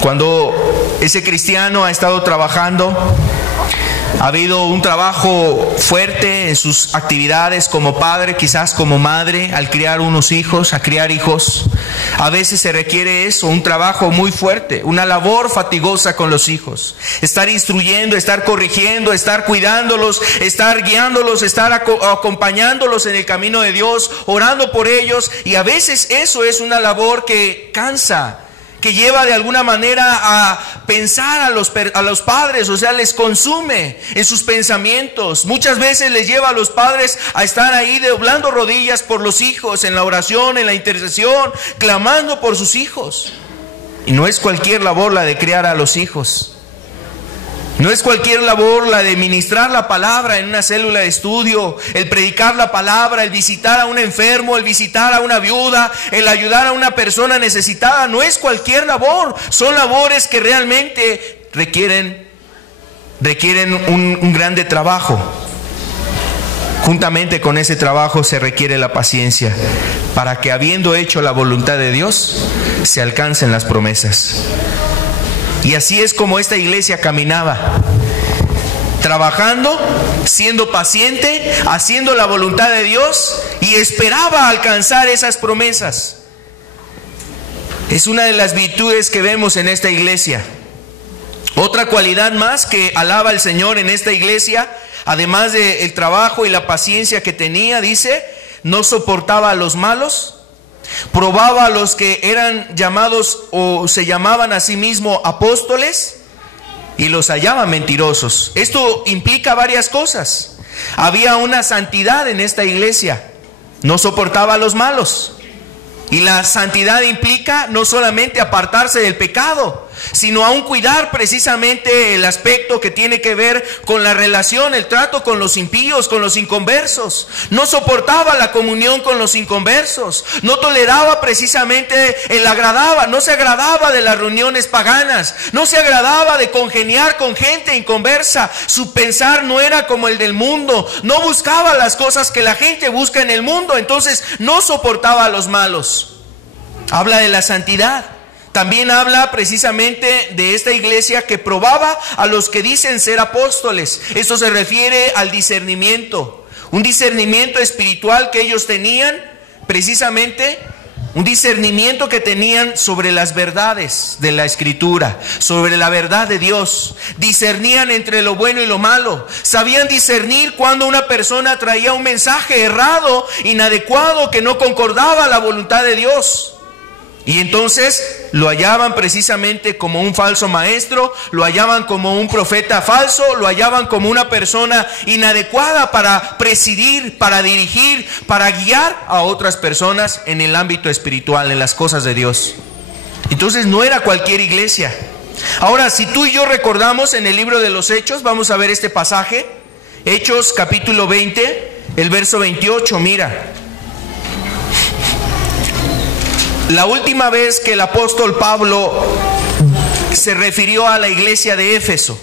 Cuando ese cristiano ha estado trabajando, ha habido un trabajo fuerte en sus actividades como padre, quizás como madre, al criar unos hijos, a criar hijos. A veces se requiere eso, un trabajo muy fuerte, una labor fatigosa con los hijos. Estar instruyendo, estar corrigiendo, estar cuidándolos, estar guiándolos, estar acompañándolos en el camino de Dios, orando por ellos. Y a veces eso es una labor que cansa, que lleva de alguna manera a pensar a los padres, o sea, les consume en sus pensamientos. Muchas veces les lleva a los padres a estar ahí doblando rodillas por los hijos, en la oración, en la intercesión, clamando por sus hijos. Y no es cualquier labor la de criar a los hijos. No es cualquier labor la de ministrar la palabra en una célula de estudio, el predicar la palabra, el visitar a un enfermo, el visitar a una viuda, el ayudar a una persona necesitada. No es cualquier labor, son labores que realmente requieren un grande trabajo. Juntamente con ese trabajo se requiere la paciencia para que, habiendo hecho la voluntad de Dios, se alcancen las promesas. Y así es como esta iglesia caminaba, trabajando, siendo paciente, haciendo la voluntad de Dios, y esperaba alcanzar esas promesas. Es una de las virtudes que vemos en esta iglesia. Otra cualidad más que alaba al Señor en esta iglesia, además del trabajo y la paciencia que tenía, dice, no soportaba a los malos. Probaba a los que eran llamados o se llamaban a sí mismos apóstoles y los hallaba mentirosos. Esto implica varias cosas. Había una santidad en esta iglesia. No soportaba a los malos. Y la santidad implica no solamente apartarse del pecado, sino aún cuidar precisamente el aspecto que tiene que ver con la relación, el trato con los impíos, con los inconversos. No soportaba la comunión con los inconversos. No toleraba precisamente no se agradaba de las reuniones paganas. No se agradaba de congeniar con gente inconversa. Su pensar no era como el del mundo. No buscaba las cosas que la gente busca en el mundo. Entonces no soportaba a los malos. Habla de la santidad. También habla precisamente de esta iglesia que probaba a los que dicen ser apóstoles. Esto se refiere al discernimiento. Un discernimiento espiritual que ellos tenían, precisamente un discernimiento que tenían sobre las verdades de la Escritura, sobre la verdad de Dios. Discernían entre lo bueno y lo malo. Sabían discernir cuando una persona traía un mensaje errado, inadecuado, que no concordaba a la voluntad de Dios. Y entonces lo hallaban precisamente como un falso maestro, lo hallaban como un profeta falso, lo hallaban como una persona inadecuada para presidir, para dirigir, para guiar a otras personas en el ámbito espiritual, en las cosas de Dios. Entonces no era cualquier iglesia. Ahora, si tú y yo recordamos en el libro de los Hechos, vamos a ver este pasaje, Hechos capítulo 20, el verso 28, mira. La última vez que el apóstol Pablo se refirió a la iglesia de Éfeso,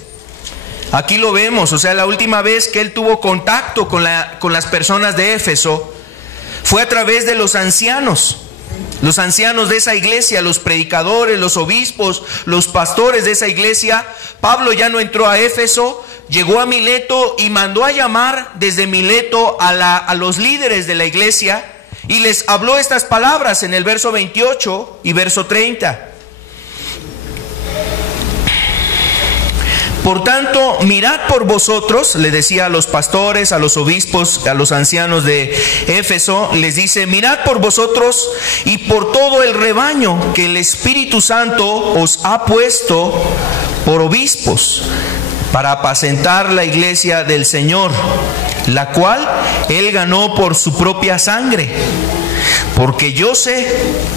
aquí lo vemos, o sea, la última vez que él tuvo contacto con las personas de Éfeso fue a través de los ancianos de esa iglesia, los predicadores, los obispos, los pastores de esa iglesia. Pablo ya no entró a Éfeso, llegó a Mileto y mandó a llamar desde Mileto a los líderes de la iglesia. Y les habló estas palabras en el verso 28 y verso 30. Por tanto, mirad por vosotros, le decía a los pastores, a los obispos, a los ancianos de Éfeso, les dice, mirad por vosotros y por todo el rebaño que el Espíritu Santo os ha puesto por obispos, para apacentar la iglesia del Señor, la cual Él ganó por su propia sangre. Porque yo sé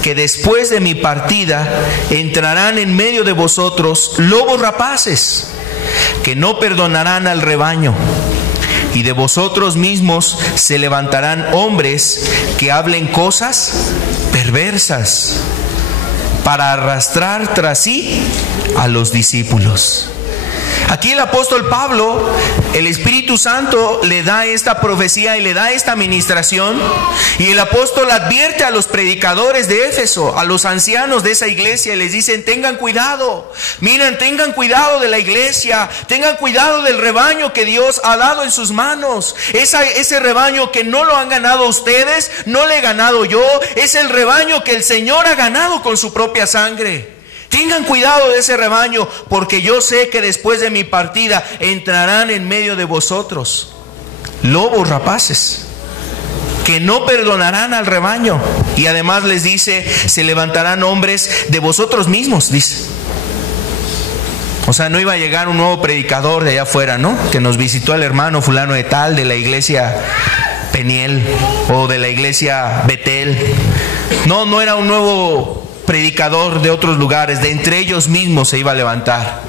que después de mi partida entrarán en medio de vosotros lobos rapaces, que no perdonarán al rebaño. Y de vosotros mismos se levantarán hombres que hablen cosas perversas, para arrastrar tras sí a los discípulos. Aquí el apóstol Pablo, el Espíritu Santo le da esta profecía y le da esta ministración, y el apóstol advierte a los predicadores de Éfeso, a los ancianos de esa iglesia, y les dicen, tengan cuidado, miren, tengan cuidado de la iglesia, tengan cuidado del rebaño que Dios ha dado en sus manos. Ese rebaño que no lo han ganado ustedes, no le he ganado yo, es el rebaño que el Señor ha ganado con su propia sangre. Tengan cuidado de ese rebaño, porque yo sé que después de mi partida entrarán en medio de vosotros lobos rapaces, que no perdonarán al rebaño. Y además les dice, se levantarán hombres de vosotros mismos, dice. O sea, no iba a llegar un nuevo predicador de allá afuera, ¿no? Que nos visitó el hermano fulano de tal, de la iglesia Peniel o de la iglesia Betel. No era un nuevo predicador de otros lugares, de entre ellos mismos se iba a levantar.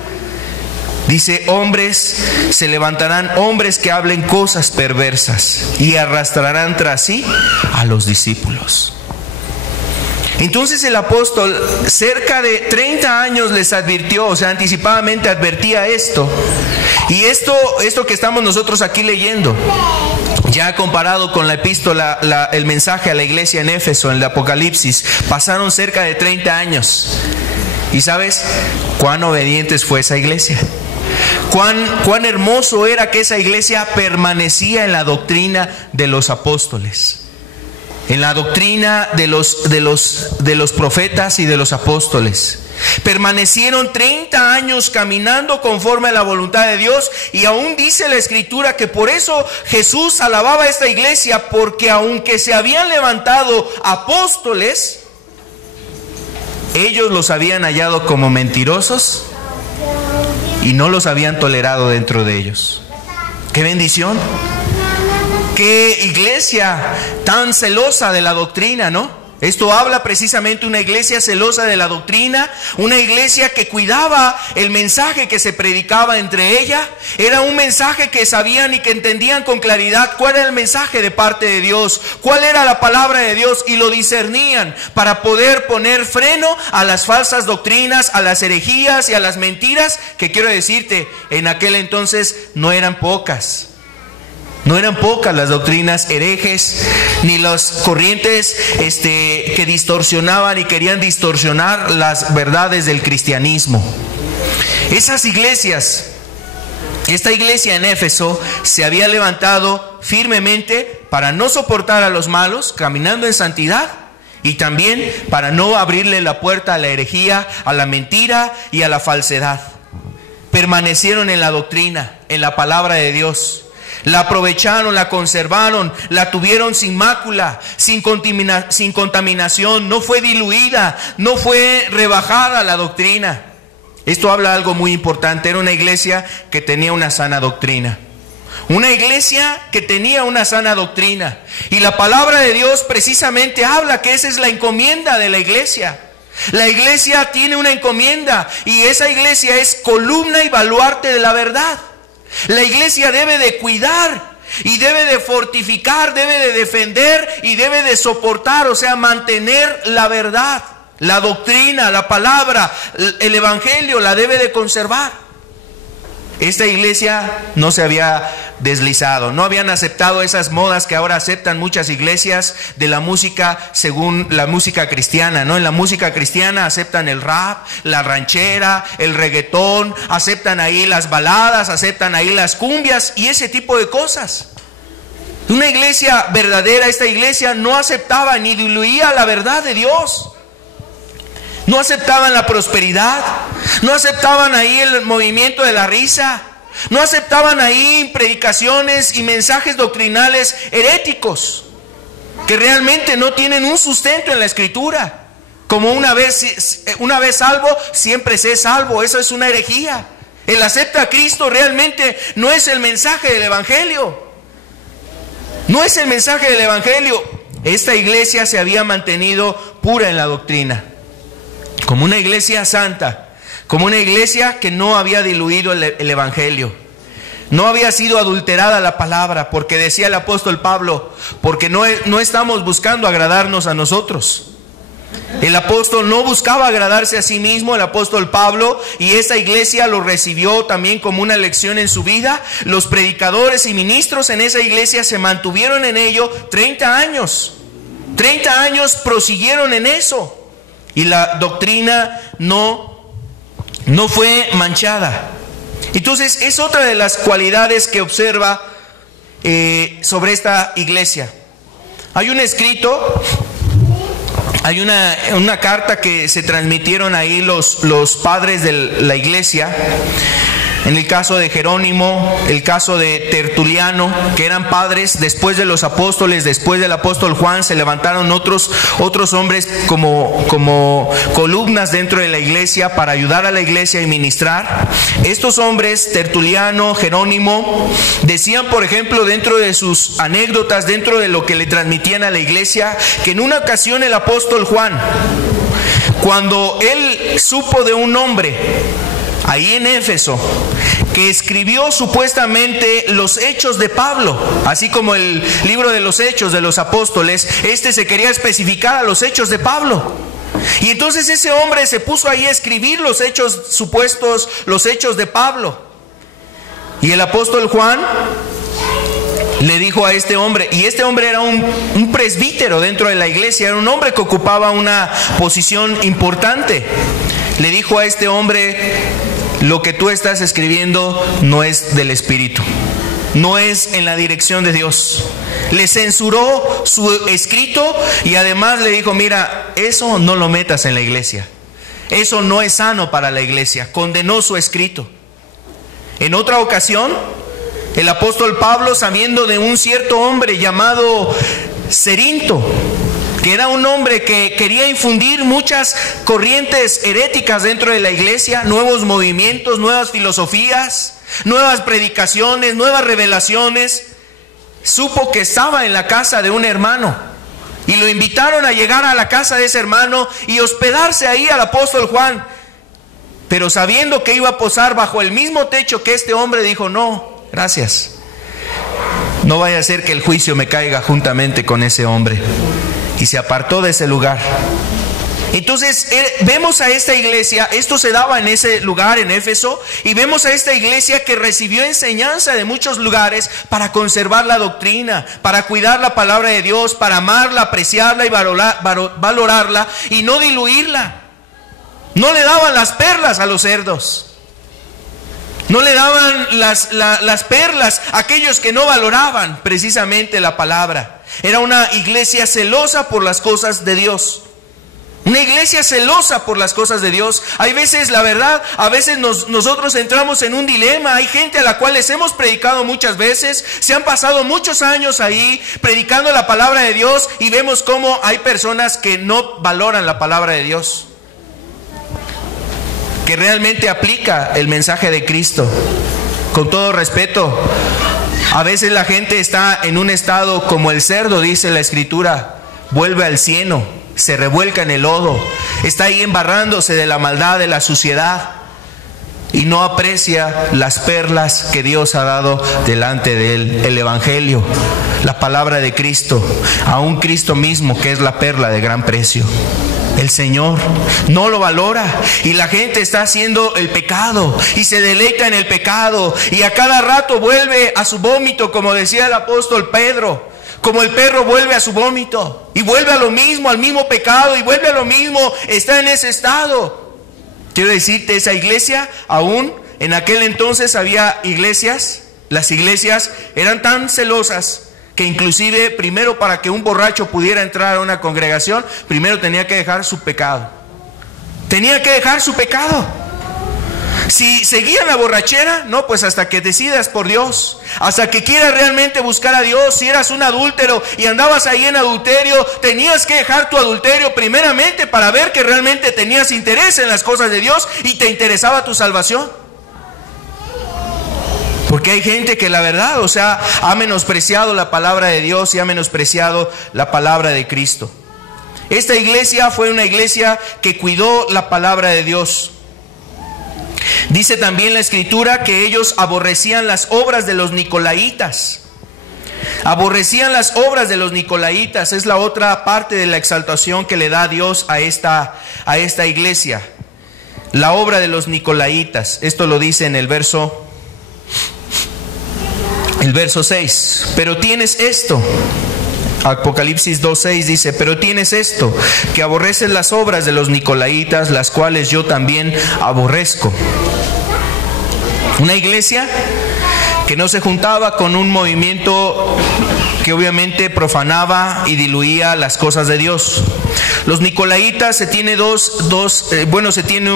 Dice, se levantarán hombres que hablen cosas perversas y arrastrarán tras sí a los discípulos. Entonces el apóstol cerca de 30 años les advirtió, o sea, anticipadamente advertía esto. Y esto que estamos nosotros aquí leyendo, ya comparado con la epístola, el mensaje a la iglesia en Éfeso, en el Apocalipsis, pasaron cerca de 30 años. ¿Y sabes cuán obedientes fue esa iglesia? Cuán hermoso era que esa iglesia permanecía en la doctrina de los apóstoles, en la doctrina de los profetas y de los apóstoles. Permanecieron 30 años caminando conforme a la voluntad de Dios, y aún dice la Escritura que por eso Jesús alababa a esta iglesia, porque aunque se habían levantado apóstoles, ellos los habían hallado como mentirosos y no los habían tolerado dentro de ellos. ¡Qué bendición! ¡Qué iglesia tan celosa de la doctrina!, ¿no? Esto habla precisamente de una iglesia celosa de la doctrina, una iglesia que cuidaba el mensaje que se predicaba entre ella. Era un mensaje que sabían y que entendían con claridad cuál era el mensaje de parte de Dios, cuál era la palabra de Dios, y lo discernían para poder poner freno a las falsas doctrinas, a las herejías y a las mentiras, que quiero decirte, en aquel entonces no eran pocas. No eran pocas las doctrinas herejes, ni las corrientes que distorsionaban y querían distorsionar las verdades del cristianismo. Esas iglesias, esta iglesia en Éfeso se había levantado firmemente para no soportar a los malos, caminando en santidad, y también para no abrirle la puerta a la herejía, a la mentira y a la falsedad. Permanecieron en la doctrina, en la palabra de Dios. La aprovecharon, la conservaron, la tuvieron sin mácula, sin contaminación, no fue diluida, no fue rebajada la doctrina. Esto habla de algo muy importante. Era una iglesia que tenía una sana doctrina. Una iglesia que tenía una sana doctrina. Y la palabra de Dios precisamente habla que esa es la encomienda de la iglesia. La iglesia tiene una encomienda, y esa iglesia es columna y baluarte de la verdad. La iglesia debe de cuidar y debe de fortificar, debe de defender y debe de soportar, o sea, mantener la verdad, la doctrina, la palabra, el evangelio, la debe de conservar. Esta iglesia no se había deslizado, no habían aceptado esas modas que ahora aceptan muchas iglesias de la música según la música cristiana, ¿no? En la música cristiana aceptan el rap, la ranchera, el reggaetón, aceptan ahí las baladas, aceptan ahí las cumbias y ese tipo de cosas. Una iglesia verdadera, esta iglesia no aceptaba ni diluía la verdad de Dios. No aceptaban la prosperidad, no aceptaban ahí el movimiento de la risa, no aceptaban ahí predicaciones y mensajes doctrinales heréticos que realmente no tienen un sustento en la Escritura. Como una vez salvo, siempre sé salvo. Eso es una herejía. El acepta a Cristo realmente no es el mensaje del Evangelio. No es el mensaje del Evangelio. Esta iglesia se había mantenido pura en la doctrina, como una iglesia santa, como una iglesia que no había diluido el Evangelio. No había sido adulterada la palabra, porque decía el apóstol Pablo, porque no estamos buscando agradarnos a nosotros. El apóstol no buscaba agradarse a sí mismo, el apóstol Pablo, y esta iglesia lo recibió también como una lección en su vida. Los predicadores y ministros en esa iglesia se mantuvieron en ello 30 años. 30 años prosiguieron en eso, y la doctrina no fue manchada. Entonces es otra de las cualidades que observa sobre esta iglesia. Hay un escrito, hay una carta que se transmitieron ahí los padres de la iglesia. En el caso de Jerónimo, el caso de Tertuliano, que eran padres después de los apóstoles, después del apóstol Juan, se levantaron otros hombres como columnas dentro de la iglesia para ayudar a la iglesia y ministrar. Estos hombres, Tertuliano, Jerónimo, decían, por ejemplo, dentro de sus anécdotas, dentro de lo que le transmitían a la iglesia, que en una ocasión el apóstol Juan, cuando él supo de un hombre ahí en Éfeso, que escribió supuestamente los hechos de Pablo, así como el libro de los hechos de los apóstoles, se quería especificar a los hechos de Pablo. Y entonces ese hombre se puso ahí a escribir los hechos supuestos, los hechos de Pablo. Y el apóstol Juan le dijo a este hombre, y este hombre era un presbítero dentro de la iglesia, era un hombre que ocupaba una posición importante. Le dijo a este hombre: lo que tú estás escribiendo no es del Espíritu, no es en la dirección de Dios. Le censuró su escrito y además le dijo: mira, eso no lo metas en la iglesia, eso no es sano para la iglesia. Condenó su escrito. En otra ocasión, el apóstol Pablo, sabiendo de un cierto hombre llamado Cerinto, que era un hombre que quería infundir muchas corrientes heréticas dentro de la iglesia, nuevos movimientos, nuevas filosofías, nuevas predicaciones, nuevas revelaciones, supo que estaba en la casa de un hermano y lo invitaron a llegar a la casa de ese hermano y hospedarse ahí al apóstol Juan. Pero sabiendo que iba a posar bajo el mismo techo que este hombre, dijo: no, gracias, no vaya a ser que el juicio me caiga juntamente con ese hombre. Y se apartó de ese lugar. Entonces vemos a esta iglesia, esto se daba en ese lugar en Éfeso, y vemos a esta iglesia que recibió enseñanza de muchos lugares para conservar la doctrina, para cuidar la palabra de Dios, para amarla, apreciarla y valorarla y no diluirla. No le daban las perlas a los cerdos, no le daban las perlas a aquellos que no valoraban precisamente la palabra. Era una iglesia celosa por las cosas de Dios. Una iglesia celosa por las cosas de Dios. Hay veces, la verdad, a veces nosotros entramos en un dilema. Hay gente a la cual les hemos predicado muchas veces. Se han pasado muchos años ahí predicando la palabra de Dios y vemos cómo hay personas que no valoran la palabra de Dios, que realmente aplica el mensaje de Cristo. Con todo respeto, a veces la gente está en un estado como el cerdo, dice la Escritura, vuelve al cieno, se revuelca en el lodo, está ahí embarrándose de la maldad, de la suciedad, y no aprecia las perlas que Dios ha dado delante de él, el Evangelio, la palabra de Cristo, a un Cristo mismo que es la perla de gran precio. El Señor no lo valora y la gente está haciendo el pecado y se deleita en el pecado y a cada rato vuelve a su vómito, como decía el apóstol Pedro, como el perro vuelve a su vómito y vuelve a lo mismo, al mismo pecado y vuelve a lo mismo, está en ese estado. Quiero decirte, esa iglesia, aún en aquel entonces había iglesias, las iglesias eran tan celosas que inclusive primero, para que un borracho pudiera entrar a una congregación, primero tenía que dejar su pecado. Tenía que dejar su pecado. Si seguía la borrachera, no, pues hasta que decidas por Dios, hasta que quieras realmente buscar a Dios. Si eras un adúltero y andabas ahí en adulterio, tenías que dejar tu adulterio primeramente para ver que realmente tenías interés en las cosas de Dios y te interesaba tu salvación. Porque hay gente que la verdad, ha menospreciado la palabra de Dios y ha menospreciado la palabra de Cristo. Esta iglesia fue una iglesia que cuidó la palabra de Dios. Dice también la Escritura que ellos aborrecían las obras de los nicolaitas. Aborrecían las obras de los nicolaitas. Es la otra parte de la exaltación que le da Dios a esta iglesia. La obra de los nicolaitas. Esto lo dice en el verso 6. Pero tienes esto. Apocalipsis 2:6 dice: pero tienes esto, que aborreces las obras de los nicolaitas, las cuales yo también aborrezco. Una iglesia que no se juntaba con un movimiento que obviamente profanaba y diluía las cosas de Dios. Los nicolaitas, se tiene se tiene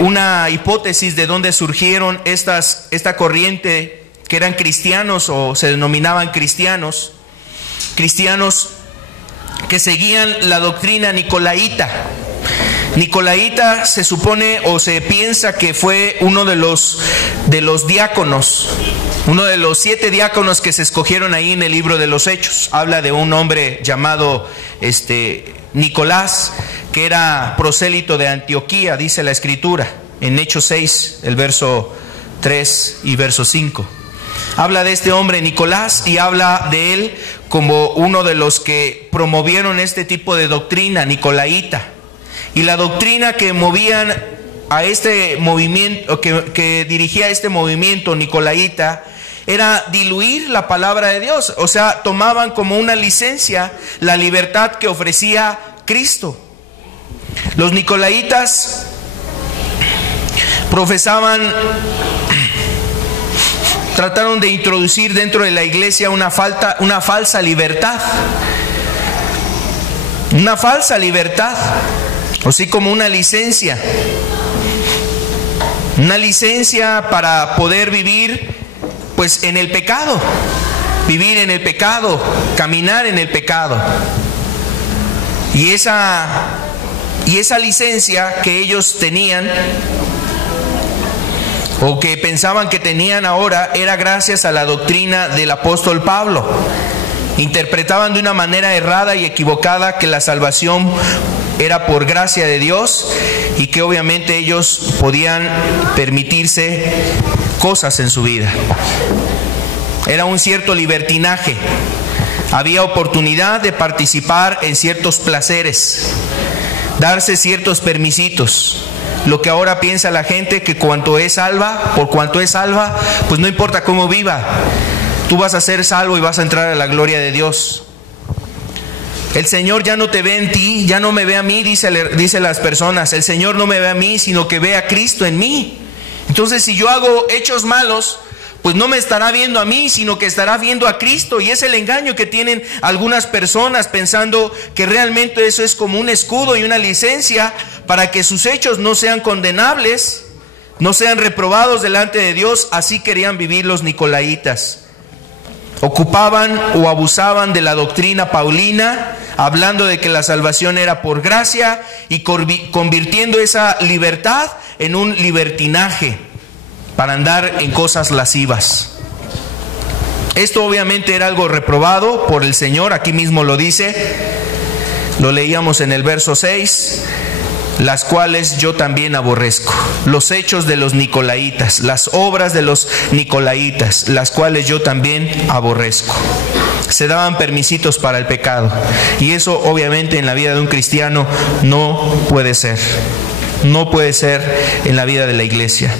una hipótesis de dónde surgieron esta corriente, que eran cristianos o se denominaban cristianos que seguían la doctrina nicolaíta. Nicolaíta se supone o se piensa que fue uno de los diáconos, uno de los 7 diáconos que se escogieron ahí en el libro de los Hechos. Habla de un hombre llamado Nicolás, que era prosélito de Antioquía, dice la Escritura, en Hechos 6, el verso 3 y verso 5. Habla de este hombre Nicolás y habla de él como uno de los que promovieron este tipo de doctrina nicolaíta. Y la doctrina que movían a este movimiento, que dirigía este movimiento nicolaíta, era diluir la palabra de Dios. Tomaban como una licencia la libertad que ofrecía Cristo. Los nicolaitas trataron de introducir dentro de la iglesia una falsa libertad. Una falsa libertad, así como una licencia. Una licencia para poder vivir pues en el pecado. Vivir en el pecado, caminar en el pecado. Y esa licencia que ellos tenían, o que pensaban que tenían ahora, era gracias a la doctrina del apóstol Pablo. Interpretaban de una manera errada y equivocada que la salvación era por gracia de Dios y que obviamente ellos podían permitirse cosas en su vida. Era un cierto libertinaje. Había oportunidad de participar en ciertos placeres, darse ciertos permisitos. Lo que ahora piensa la gente, que por cuanto es salva, pues no importa cómo viva, tú vas a ser salvo y vas a entrar a la gloria de Dios. El Señor ya no te ve en ti, ya no me ve a mí, dice las personas. El Señor no me ve a mí, sino que ve a Cristo en mí. Entonces, si yo hago hechos malos, pues no me estará viendo a mí, sino que estará viendo a Cristo. Y es el engaño que tienen algunas personas, pensando que realmente eso es como un escudo y una licencia para que sus hechos no sean condenables, no sean reprobados delante de Dios. Así querían vivir los nicolaitas. Ocupaban o abusaban de la doctrina paulina, hablando de que la salvación era por gracia y convirtiendo esa libertad en un libertinaje para andar en cosas lascivas. Esto obviamente era algo reprobado por el Señor. Aquí mismo lo dice, lo leíamos en el verso 6, las cuales yo también aborrezco. Los hechos de los nicolaitas, las obras de los nicolaitas, las cuales yo también aborrezco. Se daban permisitos para el pecado, y eso obviamente en la vida de un cristiano no puede ser. No puede ser en la vida de la iglesia.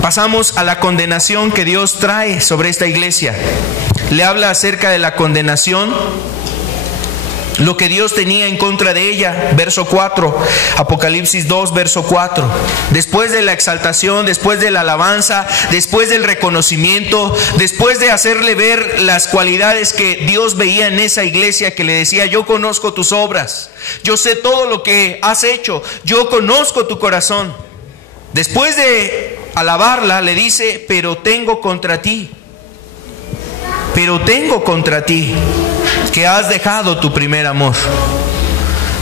Pasamos a la condenación que Dios trae sobre esta iglesia. Le habla acerca de la condenación lo que Dios tenía en contra de ella. Verso 4, Apocalipsis 2, verso 4. Después de la exaltación, después de la alabanza, después del reconocimiento, después de hacerle ver las cualidades que Dios veía en esa iglesia, que le decía: yo conozco tus obras, yo sé todo lo que has hecho, yo conozco tu corazón. Después de alabarla, le dice: pero tengo contra ti, que has dejado tu primer amor.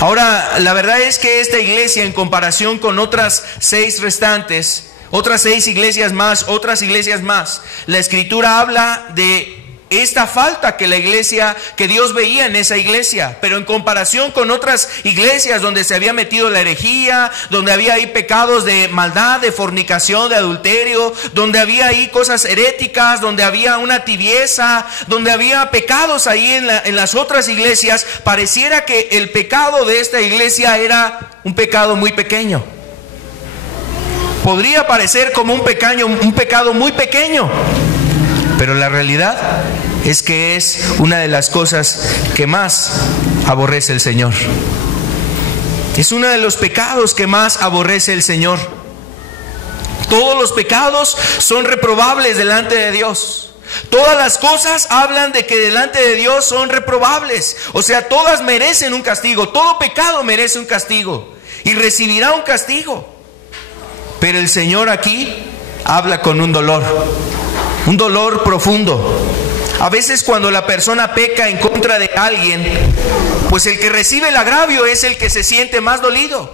Ahora, la verdad es que esta iglesia, en comparación con otras 6 restantes, otras 6 iglesias más, otras iglesias más, la Escritura habla de esta falta que la iglesia, que Dios veía en esa iglesia. Pero en comparación con otras iglesias donde se había metido la herejía, donde había ahí pecados de maldad, de fornicación, de adulterio, donde había ahí cosas heréticas, donde había una tibieza, donde había pecados ahí en las otras iglesias, pareciera que el pecado de esta iglesia era un pecado muy pequeño. Podría parecer como un pecado muy pequeño, pero la realidad es que es una de las cosas que más aborrece el Señor. Es uno de los pecados que más aborrece el Señor. Todos los pecados son reprobables delante de Dios. Todas las cosas hablan de que delante de Dios son reprobables. O sea, todas merecen un castigo. Todo pecado merece un castigo y recibirá un castigo. Pero el Señor aquí habla con un dolor profundo. A veces cuando la persona peca en contra de alguien, pues el que recibe el agravio es el que se siente más dolido.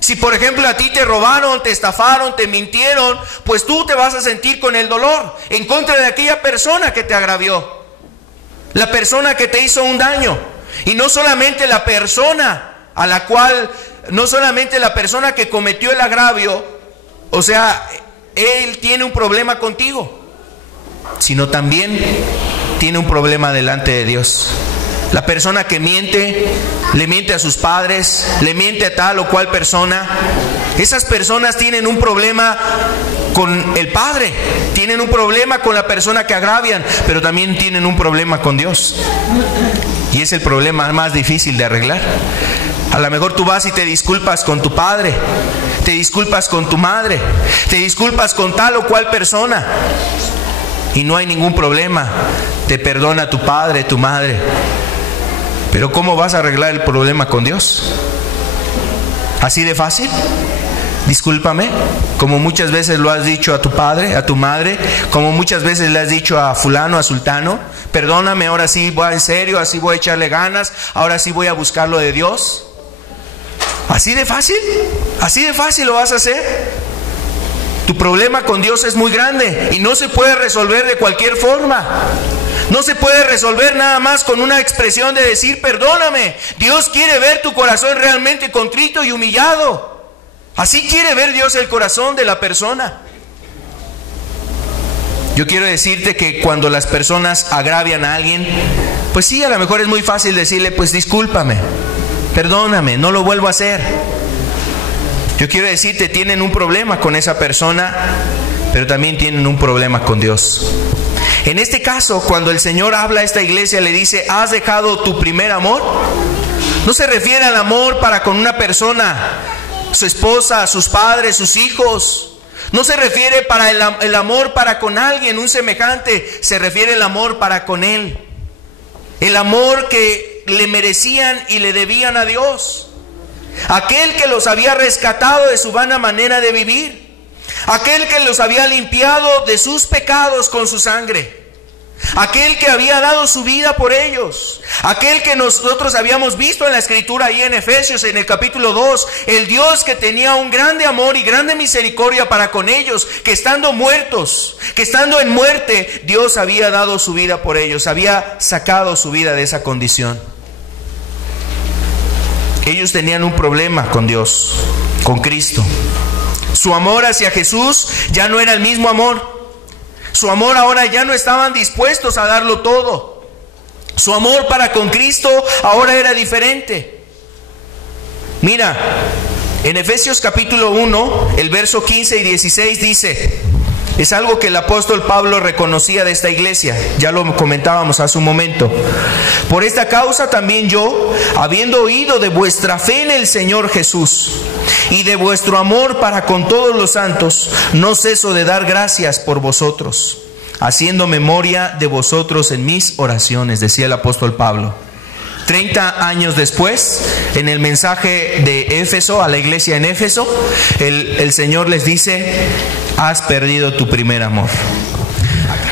Si por ejemplo a ti te robaron, te estafaron, te mintieron, pues tú te vas a sentir con el dolor en contra de aquella persona que te agravió, la persona que te hizo un daño. Y no solamente la persona que cometió el agravio, o sea, él tiene un problema contigo, sino también tiene un problema delante de Dios. La persona que miente, le miente a sus padres, le miente a tal o cual persona, esas personas tienen un problema con el Padre, tienen un problema con la persona que agravian, pero también tienen un problema con Dios. Y es el problema más difícil de arreglar. A lo mejor tú vas y te disculpas con tu padre, te disculpas con tu madre, te disculpas con tal o cual persona, y no hay ningún problema, te perdona tu padre, tu madre. Pero ¿cómo vas a arreglar el problema con Dios? ¿Así de fácil? Discúlpame, como muchas veces lo has dicho a tu padre, a tu madre, como muchas veces le has dicho a fulano, a sultano: perdóname, ahora sí voy en serio, así voy a echarle ganas, ahora sí voy a buscar lo de Dios. ¿Así de fácil? ¿Así de fácil lo vas a hacer? Tu problema con Dios es muy grande y no se puede resolver de cualquier forma. No se puede resolver nada más con una expresión de decir perdóname. Dios quiere ver tu corazón realmente contrito y humillado. Así quiere ver Dios el corazón de la persona. Yo quiero decirte que cuando las personas agravian a alguien, pues sí, a lo mejor es muy fácil decirle: pues discúlpame, perdóname, no lo vuelvo a hacer. Yo quiero decirte, tienen un problema con esa persona, pero también tienen un problema con Dios. En este caso, cuando el Señor habla a esta iglesia, le dice: ¿has dejado tu primer amor? No se refiere al amor para con una persona, su esposa, sus padres, sus hijos. No se refiere para el amor para con alguien, un semejante. Se refiere al amor para con Él. El amor que le merecían y le debían a Dios. Aquel que los había rescatado de su vana manera de vivir. Aquel que los había limpiado de sus pecados con su sangre. Aquel que había dado su vida por ellos. Aquel que nosotros habíamos visto en la Escritura ahí en Efesios, en el capítulo 2. El Dios que tenía un grande amor y grande misericordia para con ellos. Que estando muertos, que estando en muerte, Dios había dado su vida por ellos. Había sacado su vida de esa condición. Ellos tenían un problema con Dios, con Cristo. Su amor hacia Jesús ya no era el mismo amor. Su amor ahora ya no estaban dispuestos a darlo todo. Su amor para con Cristo ahora era diferente. Mira, en Efesios capítulo 1, el verso 15 y 16 dice: Es algo que el apóstol Pablo reconocía de esta iglesia. Ya lo comentábamos hace un momento. Por esta causa también yo, habiendo oído de vuestra fe en el Señor Jesús y de vuestro amor para con todos los santos, no ceso de dar gracias por vosotros, haciendo memoria de vosotros en mis oraciones, decía el apóstol Pablo. 30 años después, en el mensaje de Éfeso, a la iglesia en Éfeso, el Señor les dice: has perdido tu primer amor.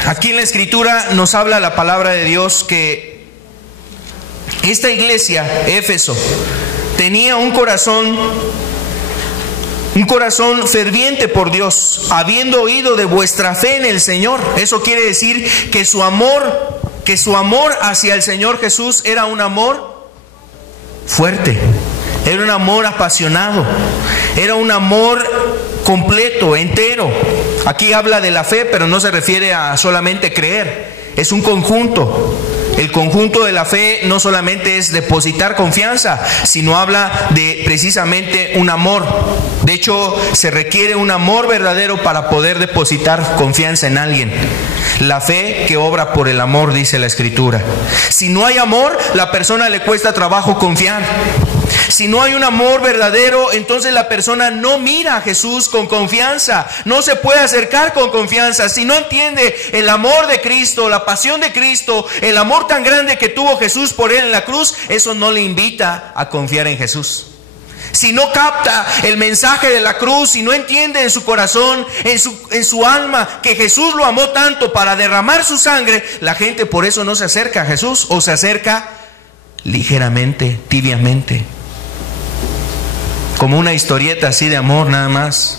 Aquí en la Escritura nos habla la palabra de Dios que esta iglesia, Éfeso, tenía un corazón ferviente por Dios, habiendo oído de vuestra fe en el Señor. Eso quiere decir que su amor hacia el Señor Jesús era un amor fuerte, era un amor apasionado, era un amor completo, entero. Aquí habla de la fe, pero no se refiere a solamente creer, es un conjunto. El conjunto de la fe no solamente es depositar confianza, sino habla de precisamente un amor. De hecho, se requiere un amor verdadero para poder depositar confianza en alguien. La fe que obra por el amor, dice la Escritura. Si no hay amor, la persona le cuesta trabajo confiar. Si no hay un amor verdadero, entonces la persona no mira a Jesús con confianza, no se puede acercar con confianza. Si no entiende el amor de Cristo, la pasión de Cristo, el amor tan grande que tuvo Jesús por él en la cruz, eso no le invita a confiar en Jesús. Si no capta el mensaje de la cruz, si no entiende en su corazón, en su alma, que Jesús lo amó tanto para derramar su sangre, la gente por eso no se acerca a Jesús, o se acerca ligeramente, tibiamente, como una historieta así de amor nada más,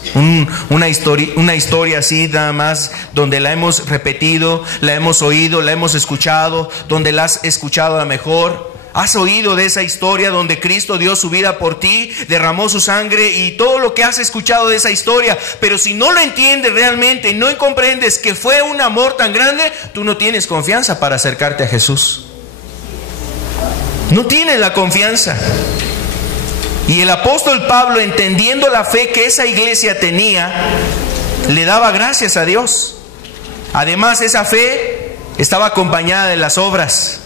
una historia así nada más, donde la hemos repetido, la hemos oído, la hemos escuchado, donde la has escuchado a lo mejor. Has oído de esa historia donde Cristo dio su vida por ti, derramó su sangre y todo lo que has escuchado de esa historia. Pero si no lo entiendes realmente y no comprendes que fue un amor tan grande, tú no tienes confianza para acercarte a Jesús. No tienes la confianza. Y el apóstol Pablo, entendiendo la fe que esa iglesia tenía, le daba gracias a Dios. Además, esa fe estaba acompañada de las obras.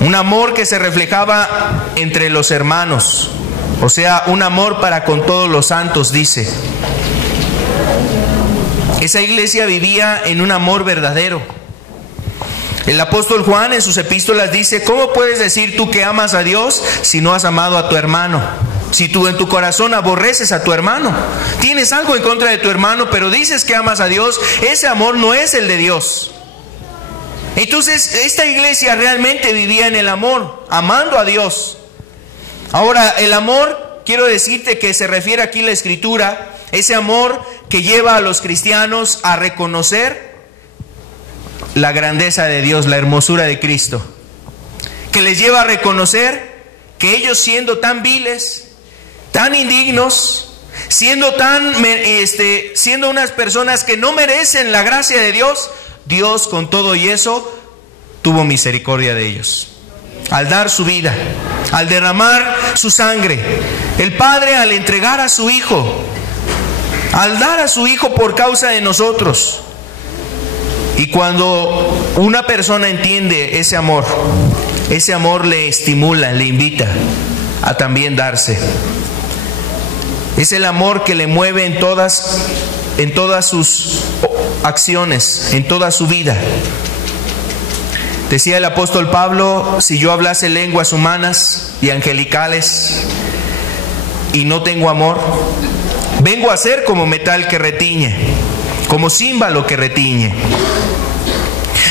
Un amor que se reflejaba entre los hermanos, o sea, un amor para con todos los santos, dice. Esa iglesia vivía en un amor verdadero. El apóstol Juan en sus epístolas dice: ¿cómo puedes decir tú que amas a Dios si no has amado a tu hermano? Si tú en tu corazón aborreces a tu hermano, tienes algo en contra de tu hermano, pero dices que amas a Dios, ese amor no es el de Dios. Entonces, esta iglesia realmente vivía en el amor, amando a Dios. Ahora, el amor, quiero decirte que se refiere aquí la Escritura, ese amor que lleva a los cristianos a reconocer la grandeza de Dios, la hermosura de Cristo, que les lleva a reconocer que ellos, siendo tan viles, tan indignos, siendo unas personas que no merecen la gracia de Dios, Dios con todo y eso tuvo misericordia de ellos. Al dar su vida, al derramar su sangre, el Padre al entregar a su Hijo, al dar a su Hijo por causa de nosotros. Y cuando una persona entiende ese amor le estimula, le invita a también darse. Es el amor que le mueve en todas sus acciones, en toda su vida. Decía el apóstol Pablo: si yo hablase lenguas humanas y angelicales y no tengo amor, vengo a ser como metal que retiñe, como címbalo que retiñe.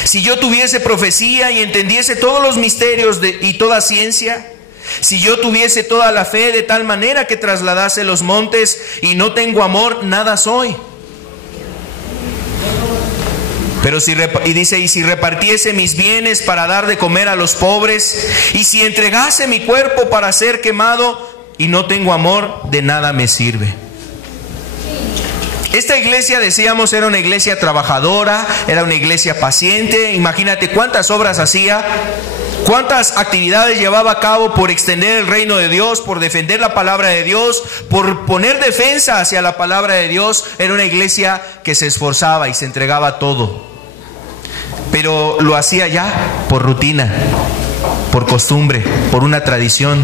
Si yo tuviese profecía y entendiese todos los misterios y toda ciencia, si yo tuviese toda la fe de tal manera que trasladase los montes y no tengo amor, nada soy. Pero si repartiese mis bienes para dar de comer a los pobres, y si entregase mi cuerpo para ser quemado y no tengo amor, de nada me sirve. Esta iglesia, decíamos, era una iglesia trabajadora, era una iglesia paciente. Imagínate cuántas obras hacía, cuántas actividades llevaba a cabo por extender el reino de Dios, por defender la palabra de Dios, por poner defensa hacia la palabra de Dios. Era una iglesia que se esforzaba y se entregaba todo. Pero lo hacía ya por rutina, por costumbre, por una tradición.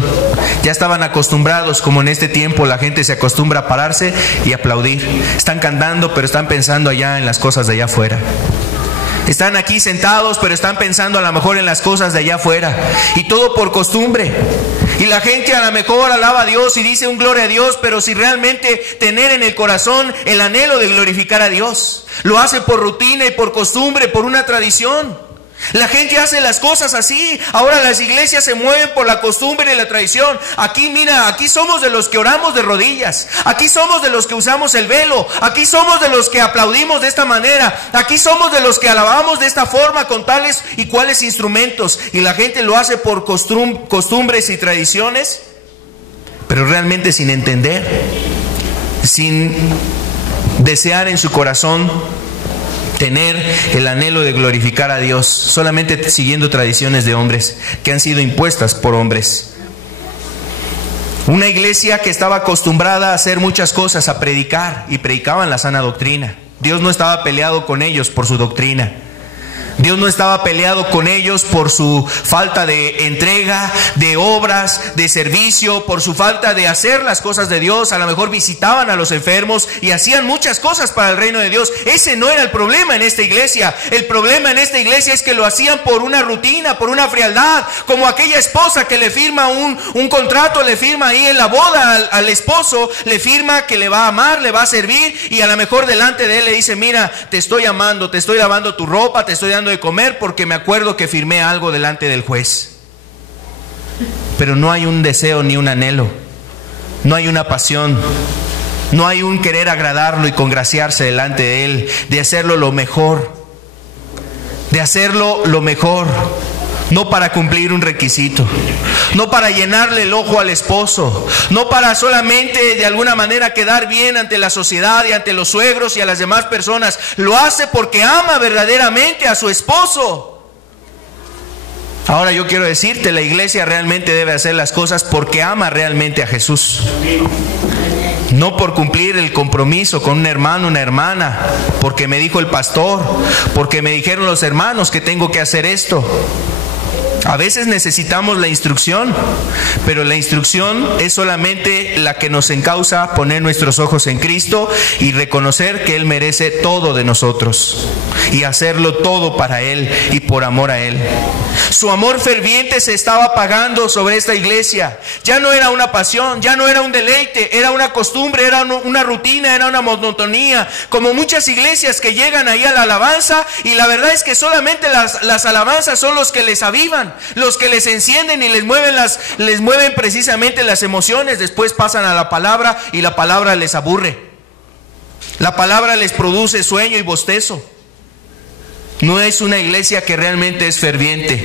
Ya estaban acostumbrados, como en este tiempo la gente se acostumbra a pararse y aplaudir. Están cantando, pero están pensando allá en las cosas de allá afuera. Están aquí sentados, pero están pensando a lo mejor en las cosas de allá afuera. Y todo por costumbre. Y la gente a lo mejor alaba a Dios y dice un gloria a Dios, pero si realmente tener en el corazón el anhelo de glorificar a Dios. Lo hace por rutina y por costumbre, por una tradición. La gente hace las cosas así. Ahora las iglesias se mueven por la costumbre y la tradición. Aquí, mira, aquí somos de los que oramos de rodillas. Aquí somos de los que usamos el velo. Aquí somos de los que aplaudimos de esta manera. Aquí somos de los que alabamos de esta forma con tales y cuales instrumentos. Y la gente lo hace por costumbres y tradiciones, pero realmente sin entender, sin desear en su corazón tener el anhelo de glorificar a Dios, solamente siguiendo tradiciones de hombres que han sido impuestas por hombres. Una iglesia que estaba acostumbrada a hacer muchas cosas, a predicar, y predicaban la sana doctrina. Dios no estaba peleado con ellos por su doctrina. Dios no estaba peleado con ellos por su falta de entrega, de obras, de servicio, por su falta de hacer las cosas de Dios. A lo mejor visitaban a los enfermos y hacían muchas cosas para el reino de Dios. Ese no era el problema en esta iglesia. El problema en esta iglesia es que lo hacían por una rutina, por una frialdad. Como aquella esposa que le firma un contrato, le firma ahí en la boda al esposo, le firma que le va a amar, le va a servir, y a lo mejor delante de él le dice: mira, te estoy amando, te estoy lavando tu ropa, te estoy dando de comer porque me acuerdo que firmé algo delante del juez. Pero no hay un deseo ni un anhelo, no hay una pasión, no hay un querer agradarlo y congraciarse delante de él, de hacerlo lo mejor, de hacerlo lo mejor, no para cumplir un requisito, no para llenarle el ojo al esposo, no para solamente de alguna manera quedar bien ante la sociedad y ante los suegros y a las demás personas. Lo hace porque ama verdaderamente a su esposo. Ahora yo quiero decirte, la iglesia realmente debe hacer las cosas porque ama realmente a Jesús, no por cumplir el compromiso con un hermano, una hermana, porque me dijo el pastor, porque me dijeron los hermanos que tengo que hacer esto. A veces necesitamos la instrucción, pero la instrucción es solamente la que nos encausa a poner nuestros ojos en Cristo y reconocer que Él merece todo de nosotros y hacerlo todo para Él y por amor a Él. Su amor ferviente se estaba apagando sobre esta iglesia. Ya no era una pasión, ya no era un deleite, era una costumbre, era una rutina, era una monotonía. Como muchas iglesias que llegan ahí a la alabanza, y la verdad es que solamente las alabanzas son los que les avivan, los que les encienden y les mueven precisamente las emociones. Después pasan a la palabra y la palabra les aburre. La palabra les produce sueño y bostezo. No es una iglesia que realmente es ferviente.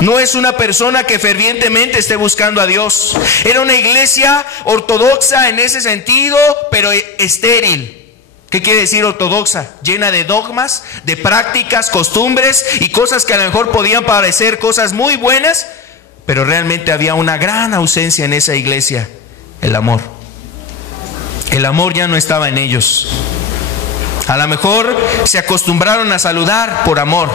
No es una persona que fervientemente esté buscando a Dios. Era una iglesia ortodoxa en ese sentido, pero estéril. ¿Qué quiere decir ortodoxa? Llena de dogmas, de prácticas, costumbres y cosas que a lo mejor podían parecer cosas muy buenas, pero realmente había una gran ausencia en esa iglesia: el amor. El amor ya no estaba en ellos. A lo mejor se acostumbraron a saludar por amor.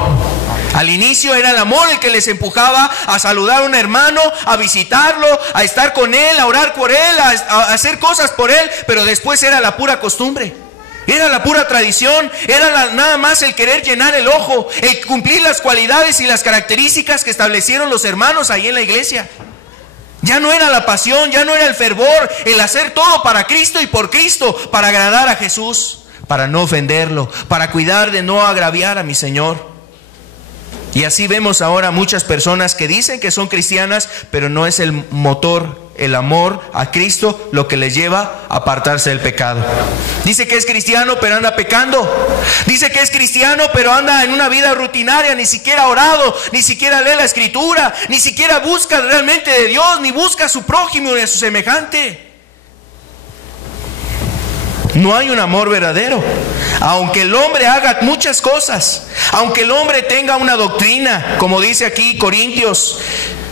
Al inicio era el amor el que les empujaba a saludar a un hermano, a visitarlo, a estar con él, a orar por él, a hacer cosas por él, pero después era la pura costumbre. Era la pura tradición, era nada más el querer llenar el ojo, el cumplir las cualidades y las características que establecieron los hermanos ahí en la iglesia. Ya no era la pasión, ya no era el fervor, el hacer todo para Cristo y por Cristo, para agradar a Jesús, para no ofenderlo, para cuidar de no agraviar a mi Señor. Y así vemos ahora muchas personas que dicen que son cristianas, pero no es el motor, el amor a Cristo, lo que les lleva a apartarse del pecado. Dice que es cristiano, pero anda pecando. Dice que es cristiano, pero anda en una vida rutinaria, ni siquiera ha orado, ni siquiera lee la Escritura, ni siquiera busca realmente de Dios, ni busca a su prójimo ni a su semejante. No hay un amor verdadero. Aunque el hombre haga muchas cosas, aunque el hombre tenga una doctrina, como dice aquí Corintios,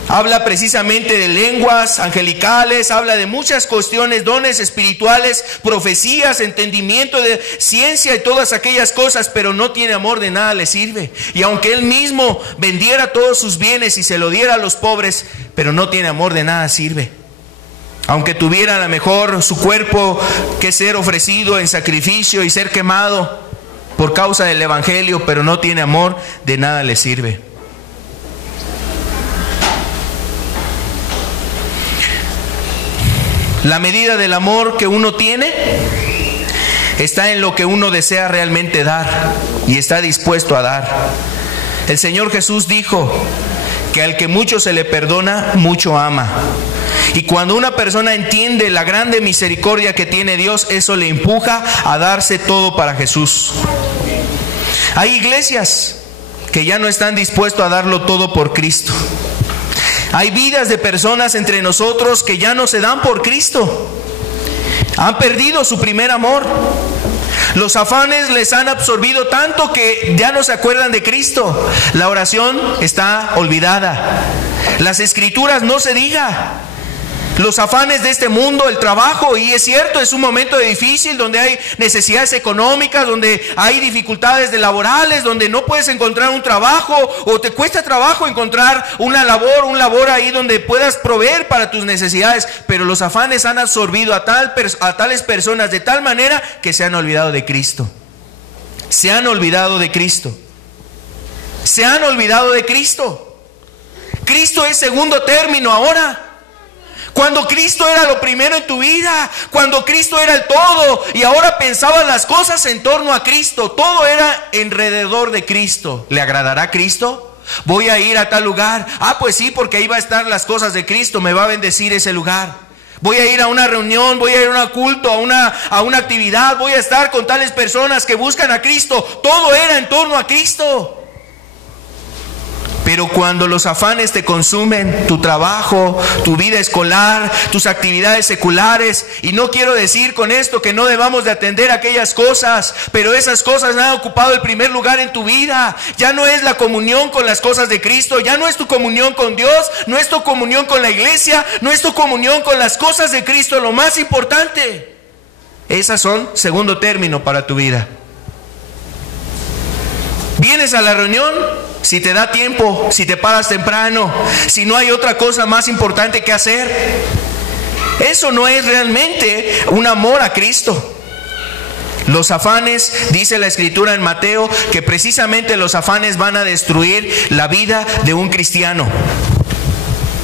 habla precisamente de lenguas angelicales, habla de muchas cuestiones, dones espirituales, profecías, entendimiento de ciencia y todas aquellas cosas, pero no tiene amor, de nada le sirve. Y aunque él mismo vendiera todos sus bienes y se lo diera a los pobres, pero no tiene amor, de nada sirve. Aunque tuviera a lo mejor su cuerpo que ser ofrecido en sacrificio y ser quemado por causa del evangelio, pero no tiene amor, de nada le sirve. La medida del amor que uno tiene está en lo que uno desea realmente dar y está dispuesto a dar. El Señor Jesús dijo que al que mucho se le perdona, mucho ama. Y cuando una persona entiende la grande misericordia que tiene Dios, eso le empuja a darse todo para Jesús. Hay iglesias que ya no están dispuestos a darlo todo por Cristo. Hay vidas de personas entre nosotros que ya no se dan por Cristo. Han perdido su primer amor. Los afanes les han absorbido tanto que ya no se acuerdan de Cristo. La oración está olvidada. Las escrituras no se diga. Los afanes de este mundo, el trabajo, y es cierto, es un momento difícil donde hay necesidades económicas, donde hay dificultades laborales, donde no puedes encontrar un trabajo o te cuesta trabajo encontrar un labor ahí donde puedas proveer para tus necesidades, pero los afanes han absorbido a tales personas de tal manera que se han olvidado de Cristo. Se han olvidado de Cristo. Se han olvidado de Cristo. Cristo es segundo término ahora. Cuando Cristo era lo primero en tu vida, cuando Cristo era el todo, y ahora pensabas las cosas en torno a Cristo, todo era alrededor de Cristo. ¿Le agradará a Cristo? Voy a ir a tal lugar. Pues sí, porque ahí va a estar las cosas de Cristo, me va a bendecir ese lugar. Voy a ir a una reunión, voy a ir a un culto, a una actividad, voy a estar con tales personas que buscan a Cristo. Todo era en torno a Cristo. Pero cuando los afanes te consumen, tu trabajo, tu vida escolar, tus actividades seculares, y no quiero decir con esto que no debamos de atender aquellas cosas, pero esas cosas han ocupado el primer lugar en tu vida. Ya no es la comunión con las cosas de Cristo, ya no es tu comunión con Dios, no es tu comunión con la iglesia, no es tu comunión con las cosas de Cristo, lo más importante. Esas son segundo término para tu vida. Vienes a la reunión, si te da tiempo, si te paras temprano, si no hay otra cosa más importante que hacer. Eso no es realmente un amor a Cristo. Los afanes, dice la Escritura en Mateo, que precisamente los afanes van a destruir la vida de un cristiano.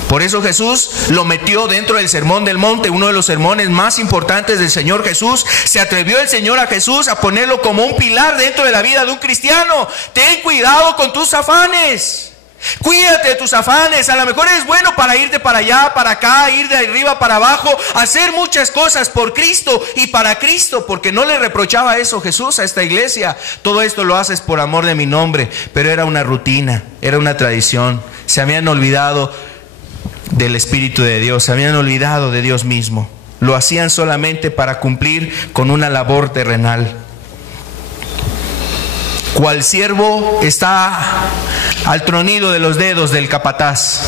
Por eso Jesús lo metió dentro del Sermón del Monte, uno de los sermones más importantes del Señor Jesús. Se atrevió el Señor a Jesús a ponerlo como un pilar dentro de la vida de un cristiano. Ten cuidado con tus afanes. Cuídate de tus afanes. A lo mejor es bueno para irte para allá, para acá, ir de arriba para abajo, hacer muchas cosas por Cristo y para Cristo, porque no le reprochaba eso Jesús a esta iglesia. Todo esto lo haces por amor de mi nombre, pero era una rutina, era una tradición. Se habían olvidado del Espíritu de Dios, se habían olvidado de Dios mismo. Lo hacían solamente para cumplir con una labor terrenal. Cual siervo está al tronido de los dedos del capataz.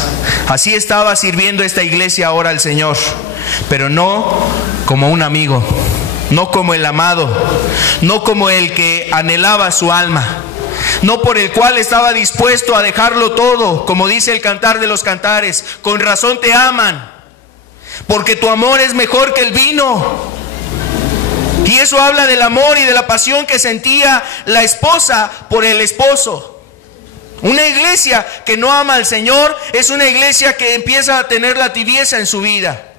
Así estaba sirviendo esta iglesia ahora al Señor, pero no como un amigo, no como el amado, no como el que anhelaba su alma, no por el cual estaba dispuesto a dejarlo todo, como dice el Cantar de los Cantares: con razón te aman, porque tu amor es mejor que el vino. Y eso habla del amor y de la pasión que sentía la esposa por el esposo. Una iglesia que no ama al Señor es una iglesia que empieza a tener la tibieza en su vida.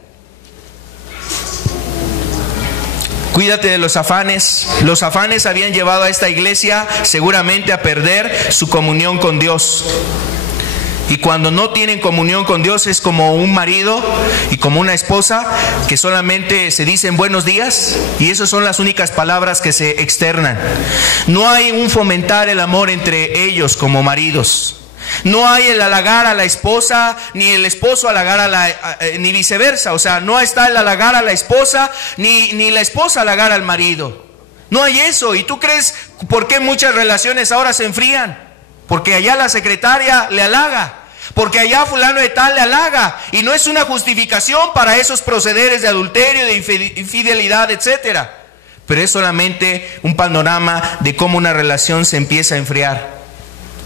Cuídate de los afanes. Los afanes habían llevado a esta iglesia seguramente a perder su comunión con Dios. Y cuando no tienen comunión con Dios es como un marido y como una esposa que solamente se dicen buenos días, y esas son las únicas palabras que se externan. No hay un fomentar el amor entre ellos como maridos. No hay el halagar a la esposa, ni el esposo halagar ni viceversa. O sea, no está el halagar a la esposa, ni la esposa halagar al marido. No hay eso. ¿Y tú crees por qué muchas relaciones ahora se enfrían? Porque allá la secretaria le halaga, porque allá fulano de tal le halaga. Y no es una justificación para esos procederes de adulterio, de infidelidad, etcétera. Pero es solamente un panorama de cómo una relación se empieza a enfriar.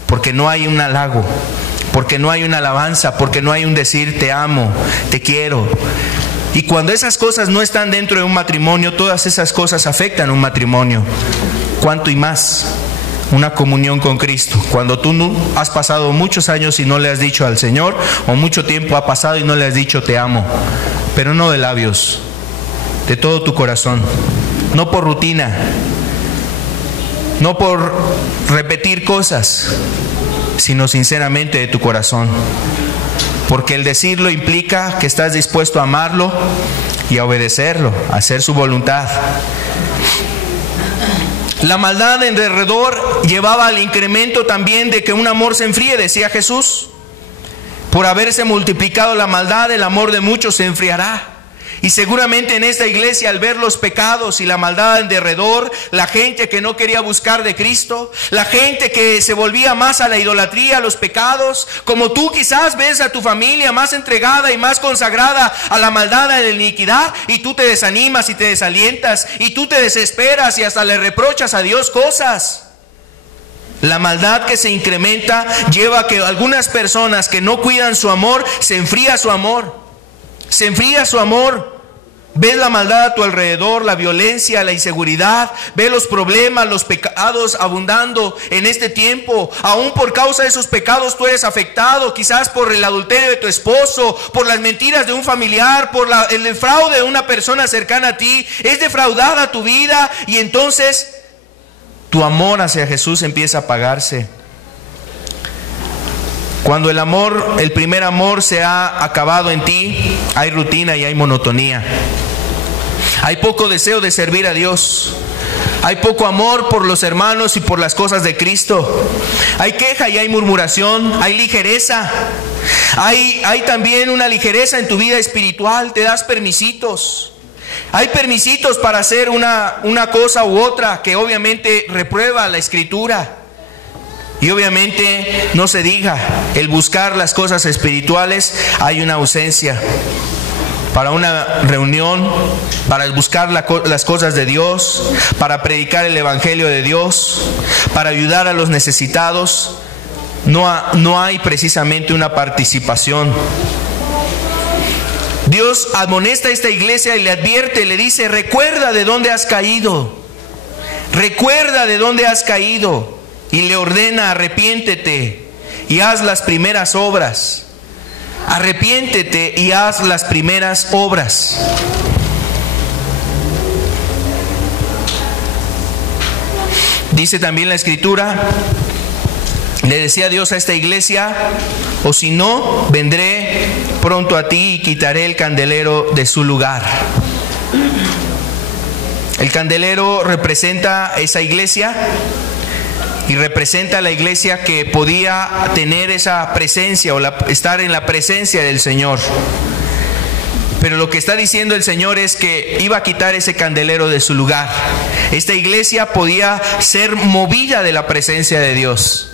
Porque no hay un halago, porque no hay una alabanza, porque no hay un decir te amo, te quiero. Y cuando esas cosas no están dentro de un matrimonio, todas esas cosas afectan un matrimonio. ¿Cuánto y más? Una comunión con Cristo. Cuando tú no has pasado muchos años y no le has dicho al Señor, o mucho tiempo ha pasado y no le has dicho te amo, pero no de labios, de todo tu corazón. No por rutina, no por repetir cosas, sino sinceramente de tu corazón. Porque el decirlo implica que estás dispuesto a amarlo y a obedecerlo, a hacer su voluntad. La maldad en derredor llevaba al incremento también de que un amor se enfríe, decía Jesús. Por haberse multiplicado la maldad, el amor de muchos se enfriará. Y seguramente en esta iglesia, al ver los pecados y la maldad en derredor, la gente que no quería buscar de Cristo, la gente que se volvía más a la idolatría, a los pecados, como tú quizás ves a tu familia más entregada y más consagrada a la maldad, a la iniquidad, y tú te desanimas y te desalientas, y tú te desesperas y hasta le reprochas a Dios cosas. La maldad que se incrementa lleva a que algunas personas que no cuidan su amor, se enfría su amor. Se enfría su amor. Ves la maldad a tu alrededor, la violencia, la inseguridad, ves los problemas, los pecados abundando en este tiempo. Aún por causa de esos pecados tú eres afectado, quizás por el adulterio de tu esposo, por las mentiras de un familiar, por el fraude de una persona cercana a ti. Es defraudada tu vida y entonces tu amor hacia Jesús empieza a apagarse. Cuando el primer amor se ha acabado en ti, hay rutina y hay monotonía. Hay poco deseo de servir a Dios. Hay poco amor por los hermanos y por las cosas de Cristo. Hay queja y hay murmuración, hay ligereza. Hay también una ligereza en tu vida espiritual, te das permisitos. Hay permisitos para hacer una cosa u otra que obviamente reprueba la Escritura. Y obviamente no se diga, el buscar las cosas espirituales, hay una ausencia. Para una reunión, para buscar las cosas de Dios, para predicar el Evangelio de Dios, para ayudar a los necesitados, no hay precisamente una participación. Dios amonesta a esta iglesia y le advierte, le dice, recuerda de dónde has caído. Recuerda de dónde has caído. Y le ordena, arrepiéntete y haz las primeras obras. Arrepiéntete y haz las primeras obras. Dice también la Escritura, le decía Dios a esta iglesia, o si no, vendré pronto a ti y quitaré el candelero de su lugar. El candelero representa esa iglesia. Y representa a la iglesia que podía tener esa presencia o estar en la presencia del Señor. Pero lo que está diciendo el Señor es que iba a quitar ese candelero de su lugar. Esta iglesia podía ser movida de la presencia de Dios.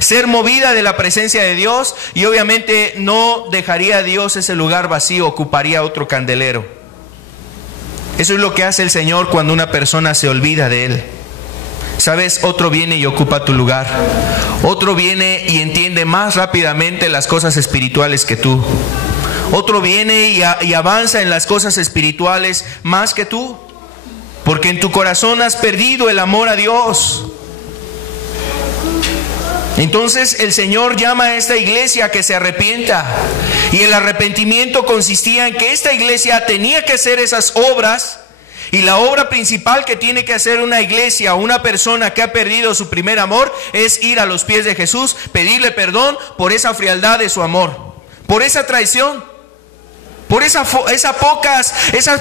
Ser movida de la presencia de Dios, y obviamente no dejaría a Dios ese lugar vacío, ocuparía otro candelero. Eso es lo que hace el Señor cuando una persona se olvida de Él. ¿Sabes? Otro viene y ocupa tu lugar. Otro viene y entiende más rápidamente las cosas espirituales que tú. Otro viene y avanza en las cosas espirituales más que tú. Porque en tu corazón has perdido el amor a Dios. Entonces el Señor llama a esta iglesia a que se arrepienta. Y el arrepentimiento consistía en que esta iglesia tenía que hacer esas obras. Y la obra principal que tiene que hacer una iglesia o una persona que ha perdido su primer amor es ir a los pies de Jesús, pedirle perdón por esa frialdad de su amor, por esa traición, por esa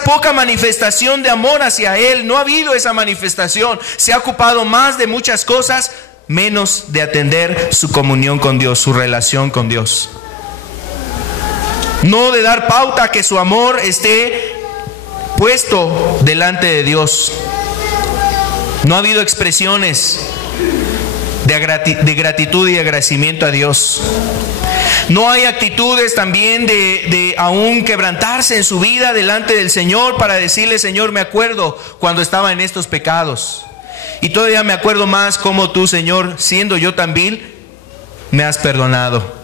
poca manifestación de amor hacia Él. No ha habido esa manifestación, se ha ocupado más de muchas cosas menos de atender su comunión con Dios, su relación con Dios. No de dar pauta a que su amor esté puesto delante de Dios. No ha habido expresiones de gratitud y agradecimiento a Dios. No hay actitudes también de aún quebrantarse en su vida delante del Señor para decirle: Señor, me acuerdo cuando estaba en estos pecados. Y todavía me acuerdo más cómo tú, Señor, siendo yo tan vil, me has perdonado.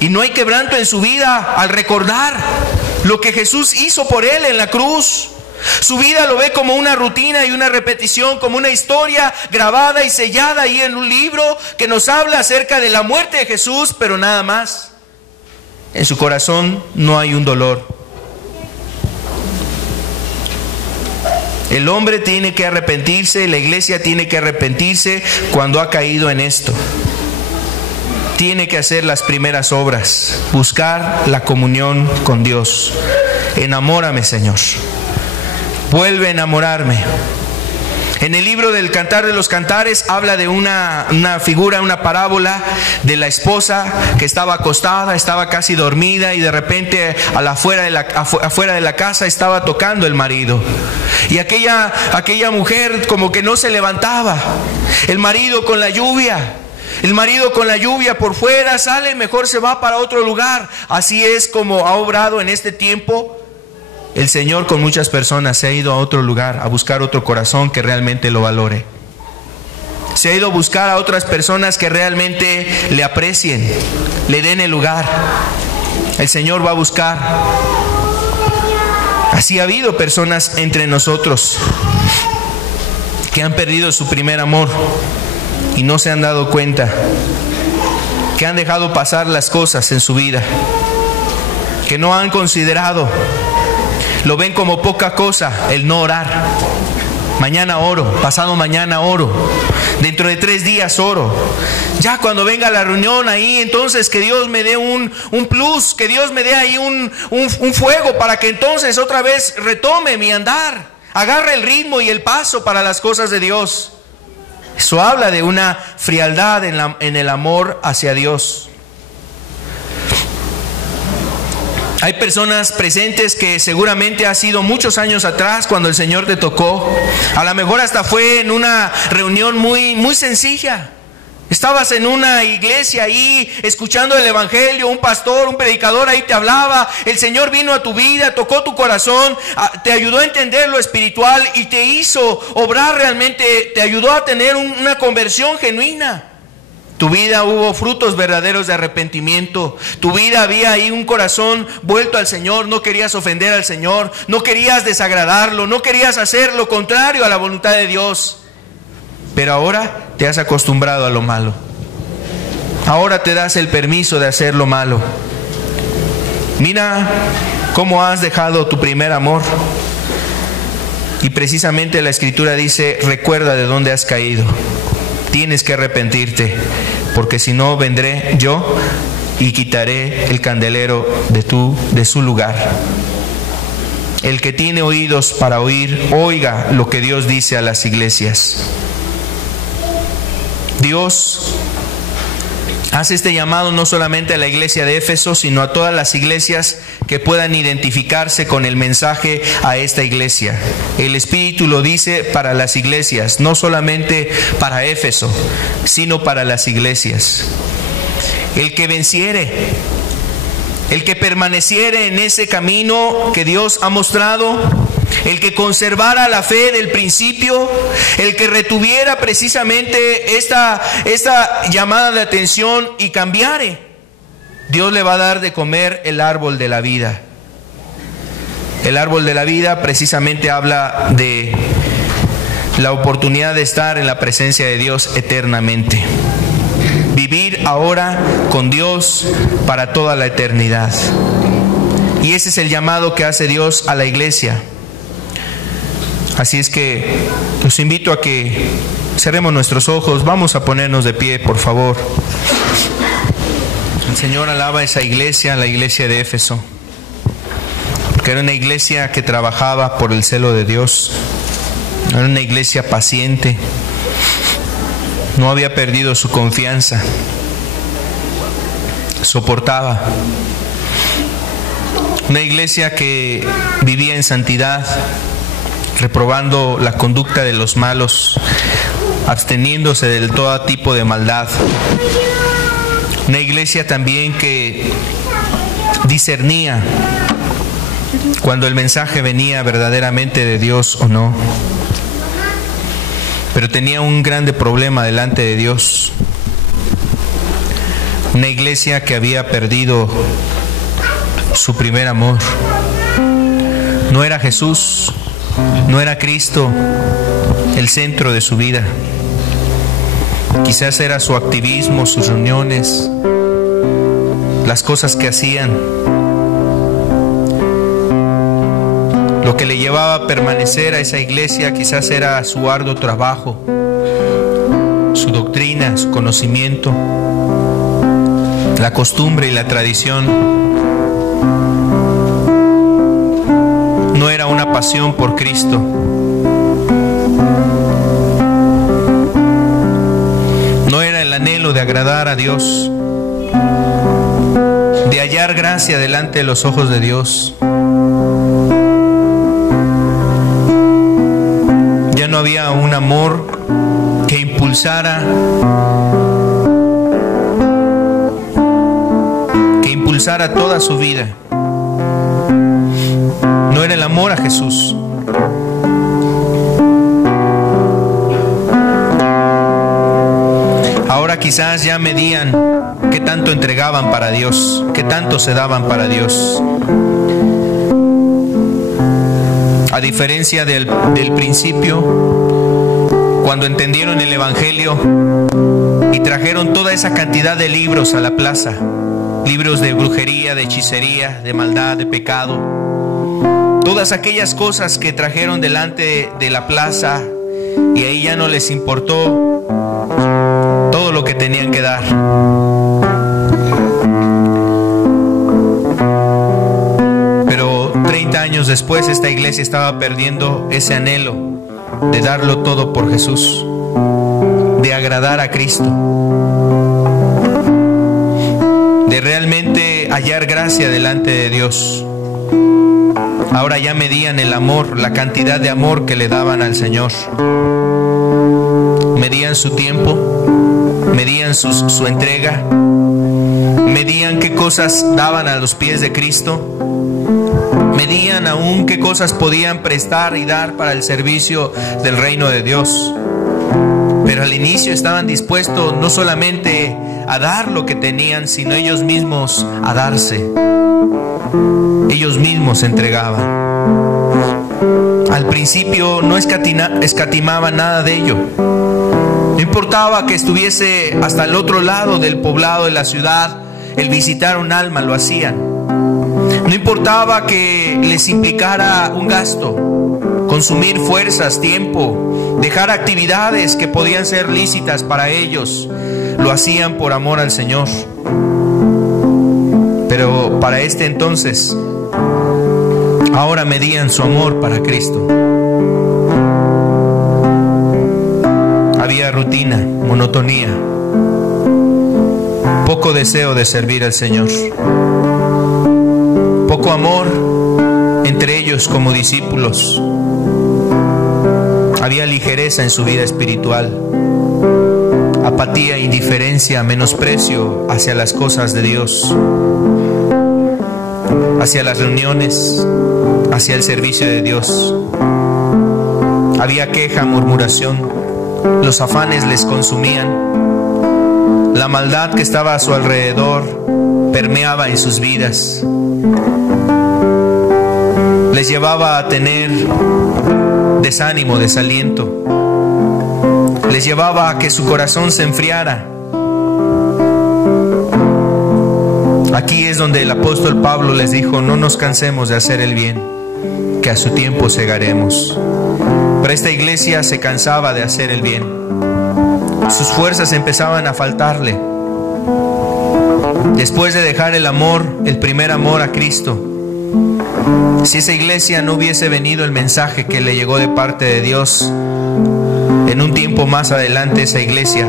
Y no hay quebranto en su vida al recordar lo que Jesús hizo por él en la cruz. Su vida lo ve como una rutina y una repetición, como una historia grabada y sellada ahí en un libro que nos habla acerca de la muerte de Jesús, pero nada más. En su corazón no hay un dolor. El hombre tiene que arrepentirse, la iglesia tiene que arrepentirse cuando ha caído en esto. Tiene que hacer las primeras obras, buscar la comunión con Dios. Enamórame, Señor. Vuelve a enamorarme. En el libro del Cantar de los Cantares habla de una figura, una parábola de la esposa que estaba acostada, estaba casi dormida, y de repente afuera de la casa estaba tocando el marido. Y aquella mujer como que no se levantaba. El marido con la lluvia por fuera sale, mejor se va para otro lugar. Así es como ha obrado en este tiempo el Señor con muchas personas. Se ha ido a otro lugar, a buscar otro corazón que realmente lo valore. Se ha ido a buscar a otras personas que realmente le aprecien, le den el lugar. El Señor va a buscar. Así ha habido personas entre nosotros que han perdido su primer amor y no se han dado cuenta, que han dejado pasar las cosas en su vida, que no han considerado. Lo ven como poca cosa el no orar. Mañana oro, pasado mañana oro, dentro de 3 días oro. Ya cuando venga la reunión ahí, entonces que Dios me dé un plus, que Dios me dé ahí un fuego para que entonces otra vez retome mi andar, agarre el ritmo y el paso para las cosas de Dios. Eso habla de una frialdad en el amor hacia Dios. Hay personas presentes que seguramente ha sido muchos años atrás cuando el Señor te tocó. A lo mejor hasta fue en una reunión muy, muy sencilla. Estabas en una iglesia ahí escuchando el evangelio, un pastor, un predicador ahí te hablaba. El Señor vino a tu vida, tocó tu corazón, te ayudó a entender lo espiritual y te hizo obrar realmente, te ayudó a tener una conversión genuina. Tu vida hubo frutos verdaderos de arrepentimiento. Tu vida había ahí un corazón vuelto al Señor. No querías ofender al Señor, no querías desagradarlo, no querías hacer lo contrario a la voluntad de Dios. Pero ahora te has acostumbrado a lo malo. Ahora te das el permiso de hacer lo malo. Mira cómo has dejado tu primer amor. Y precisamente la Escritura dice: recuerda de dónde has caído. Tienes que arrepentirte, porque si no vendré yo y quitaré el candelero de su lugar. El que tiene oídos para oír, oiga lo que Dios dice a las iglesias. Dios hace este llamado no solamente a la iglesia de Éfeso, sino a todas las iglesias que puedan identificarse con el mensaje a esta iglesia. El Espíritu lo dice para las iglesias, no solamente para Éfeso, sino para las iglesias. El que venciere, el que permaneciere en ese camino que Dios ha mostrado, el que conservara la fe del principio, el que retuviera precisamente esta llamada de atención y cambiare, Dios le va a dar de comer el árbol de la vida. El árbol de la vida precisamente habla de la oportunidad de estar en la presencia de Dios eternamente. Vivir ahora con Dios para toda la eternidad. Y ese es el llamado que hace Dios a la iglesia. Así es que los invito a que cerremos nuestros ojos. Vamos a ponernos de pie, por favor. El Señor alaba a esa iglesia, la iglesia de Éfeso, porque era una iglesia que trabajaba por el celo de Dios. Era una iglesia paciente, No había perdido su confianza. Soportaba. Una iglesia que vivía en santidad, reprobando la conducta de los malos, absteniéndose de todo tipo de maldad. Una iglesia también que discernía cuando el mensaje venía verdaderamente de Dios o no. Pero tenía un grande problema delante de Dios. Una iglesia que había perdido su primer amor. No era Jesús, no era Cristo el centro de su vida. Quizás era su activismo, sus reuniones, las cosas que hacían. Lo que le llevaba a permanecer a esa iglesia quizás era su arduo trabajo, su doctrina, su conocimiento, la costumbre y la tradición. No era una pasión por Cristo. No era el anhelo de agradar a Dios, de hallar gracia delante de los ojos de Dios. Ya no había un amor que impulsara toda su vida. No era el amor a Jesús. Ahora quizás ya medían qué tanto entregaban para Dios, qué tanto se daban para Dios. A diferencia del principio, cuando entendieron el Evangelio y trajeron toda esa cantidad de libros a la plaza, libros de brujería, de hechicería, de maldad, de pecado, todas aquellas cosas que trajeron delante de la plaza, y ahí ya no les importó todo lo que tenían que dar. Pero 30 años después esta iglesia estaba perdiendo ese anhelo de darlo todo por Jesús, de agradar a Cristo, de realmente hallar gracia delante de Dios. Ahora ya medían el amor, la cantidad de amor que le daban al Señor. Medían su tiempo, medían su entrega, medían qué cosas daban a los pies de Cristo, medían aún qué cosas podían prestar y dar para el servicio del reino de Dios. Pero al inicio estaban dispuestos no solamente a dar lo que tenían, sino ellos mismos a darse. Ellos mismos se entregaban. Al principio no escatimaban nada de ello. No importaba que estuviese hasta el otro lado del poblado de la ciudad, el visitar un alma, lo hacían. No importaba que les implicara un gasto, consumir fuerzas, tiempo, dejar actividades que podían ser lícitas para ellos. Lo hacían por amor al Señor. Pero para este entonces, ahora medían su amor para Cristo. Había rutina, monotonía, poco deseo de servir al Señor, poco amor entre ellos como discípulos. Había ligereza en su vida espiritual, apatía, indiferencia, menosprecio hacia las cosas de Dios, hacia las reuniones, hacia el servicio de Dios. Había queja, murmuración, los afanes les consumían, la maldad que estaba a su alrededor permeaba en sus vidas, les llevaba a tener desánimo, desaliento, les llevaba a que su corazón se enfriara. Aquí es donde el apóstol Pablo les dijo: no nos cansemos de hacer el bien, que a su tiempo segaremos. Pero esta iglesia se cansaba de hacer el bien. Sus fuerzas empezaban a faltarle. Después de dejar el amor, el primer amor a Cristo, si esa iglesia no hubiese venido el mensaje que le llegó de parte de Dios, en un tiempo más adelante esa iglesia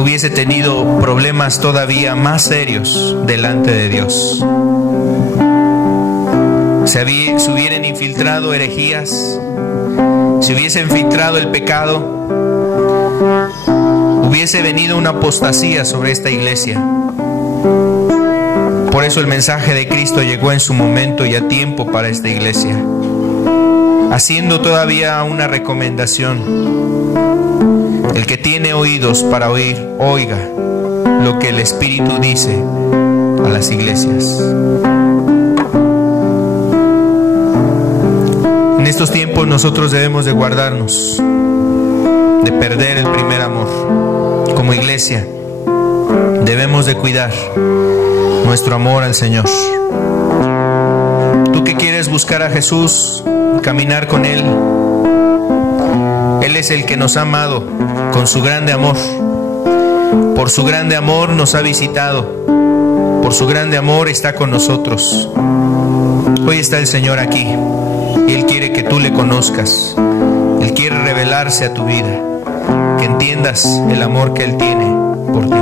hubiese tenido problemas todavía más serios delante de Dios. Se hubieran infiltrado herejías, se hubiese infiltrado el pecado, hubiese venido una apostasía sobre esta iglesia. Por eso el mensaje de Cristo llegó en su momento y a tiempo para esta iglesia, haciendo todavía una recomendación: el que tiene oídos para oír, oiga lo que el Espíritu dice a las iglesias. En estos tiempos nosotros debemos de guardarnos de perder el primer amor. Como iglesia debemos de cuidar nuestro amor al Señor. Tú que quieres buscar a Jesús, caminar con Él, Él es el que nos ha amado con su grande amor. Por su grande amor nos ha visitado, por su grande amor está con nosotros. Hoy está el Señor aquí y Él quiere que tú le conozcas. Él quiere revelarse a tu vida, que entiendas el amor que Él tiene por ti.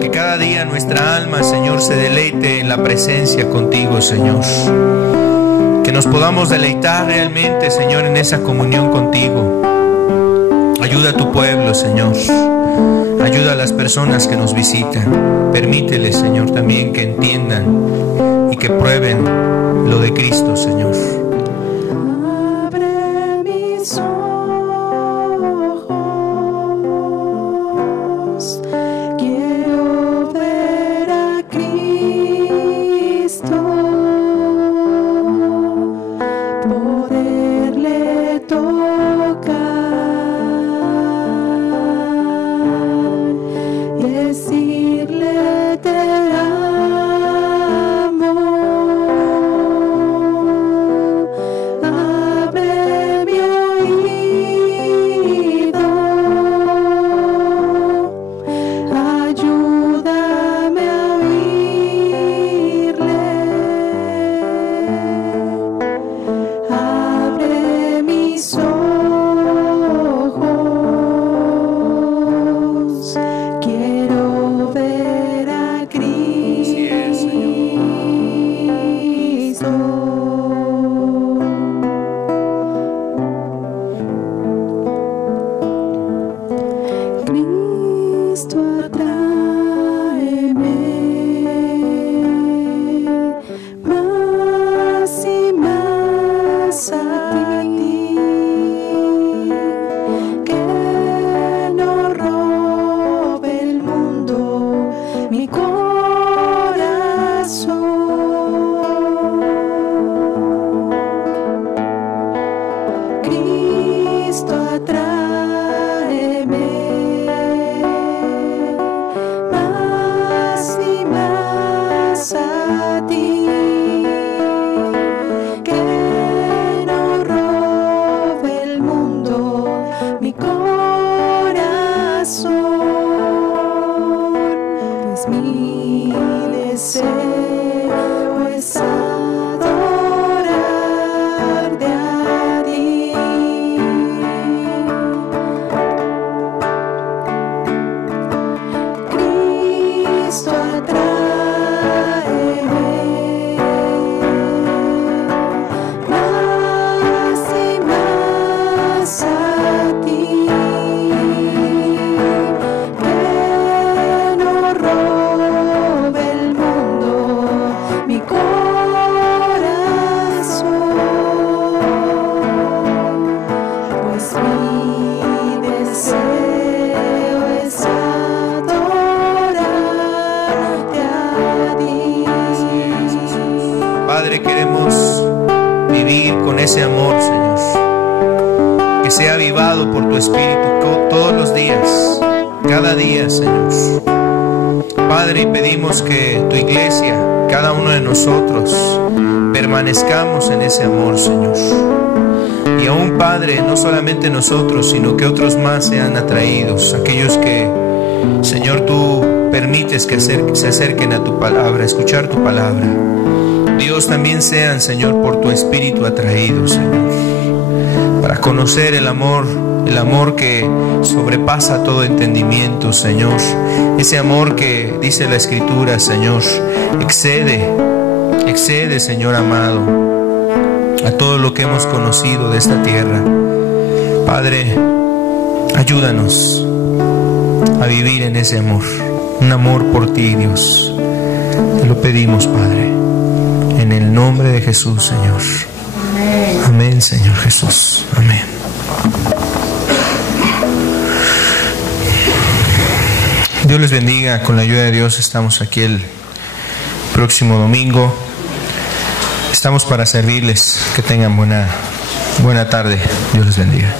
Que cada día nuestra alma, Señor, se deleite en la presencia contigo, Señor. Que nos podamos deleitar realmente, Señor, en esa comunión contigo. Ayuda a tu pueblo, Señor. Ayuda a las personas que nos visitan. Permíteles, Señor, también que entiendan y que prueben lo de Cristo, Señor. Abre mis ojos, quiero ver a Cristo, poderle tocar y decirle te amo. Abre mi oído. ese amor, Señor, que sea avivado por tu Espíritu todos los días, cada día, Señor. Padre, y pedimos que tu iglesia, cada uno de nosotros, permanezcamos en ese amor, Señor. Y aún, Padre, no solamente nosotros, sino que otros más sean atraídos, aquellos que, Señor, tú permites que se acerquen a tu palabra, a escuchar tu palabra. Dios, también sean, Señor, por tu Espíritu atraídos, Señor, para conocer el amor que sobrepasa todo entendimiento, Señor. Ese amor que dice la Escritura, Señor, excede, Señor amado, a todo lo que hemos conocido de esta tierra. Padre, ayúdanos a vivir en ese amor, un amor por ti, Dios. Te lo pedimos, Padre, en el nombre de Jesús, Señor. Amén, Señor Jesús. Amén. Dios les bendiga. Con la ayuda de Dios estamos aquí el próximo domingo. Estamos para servirles. Que tengan buena tarde. Dios les bendiga.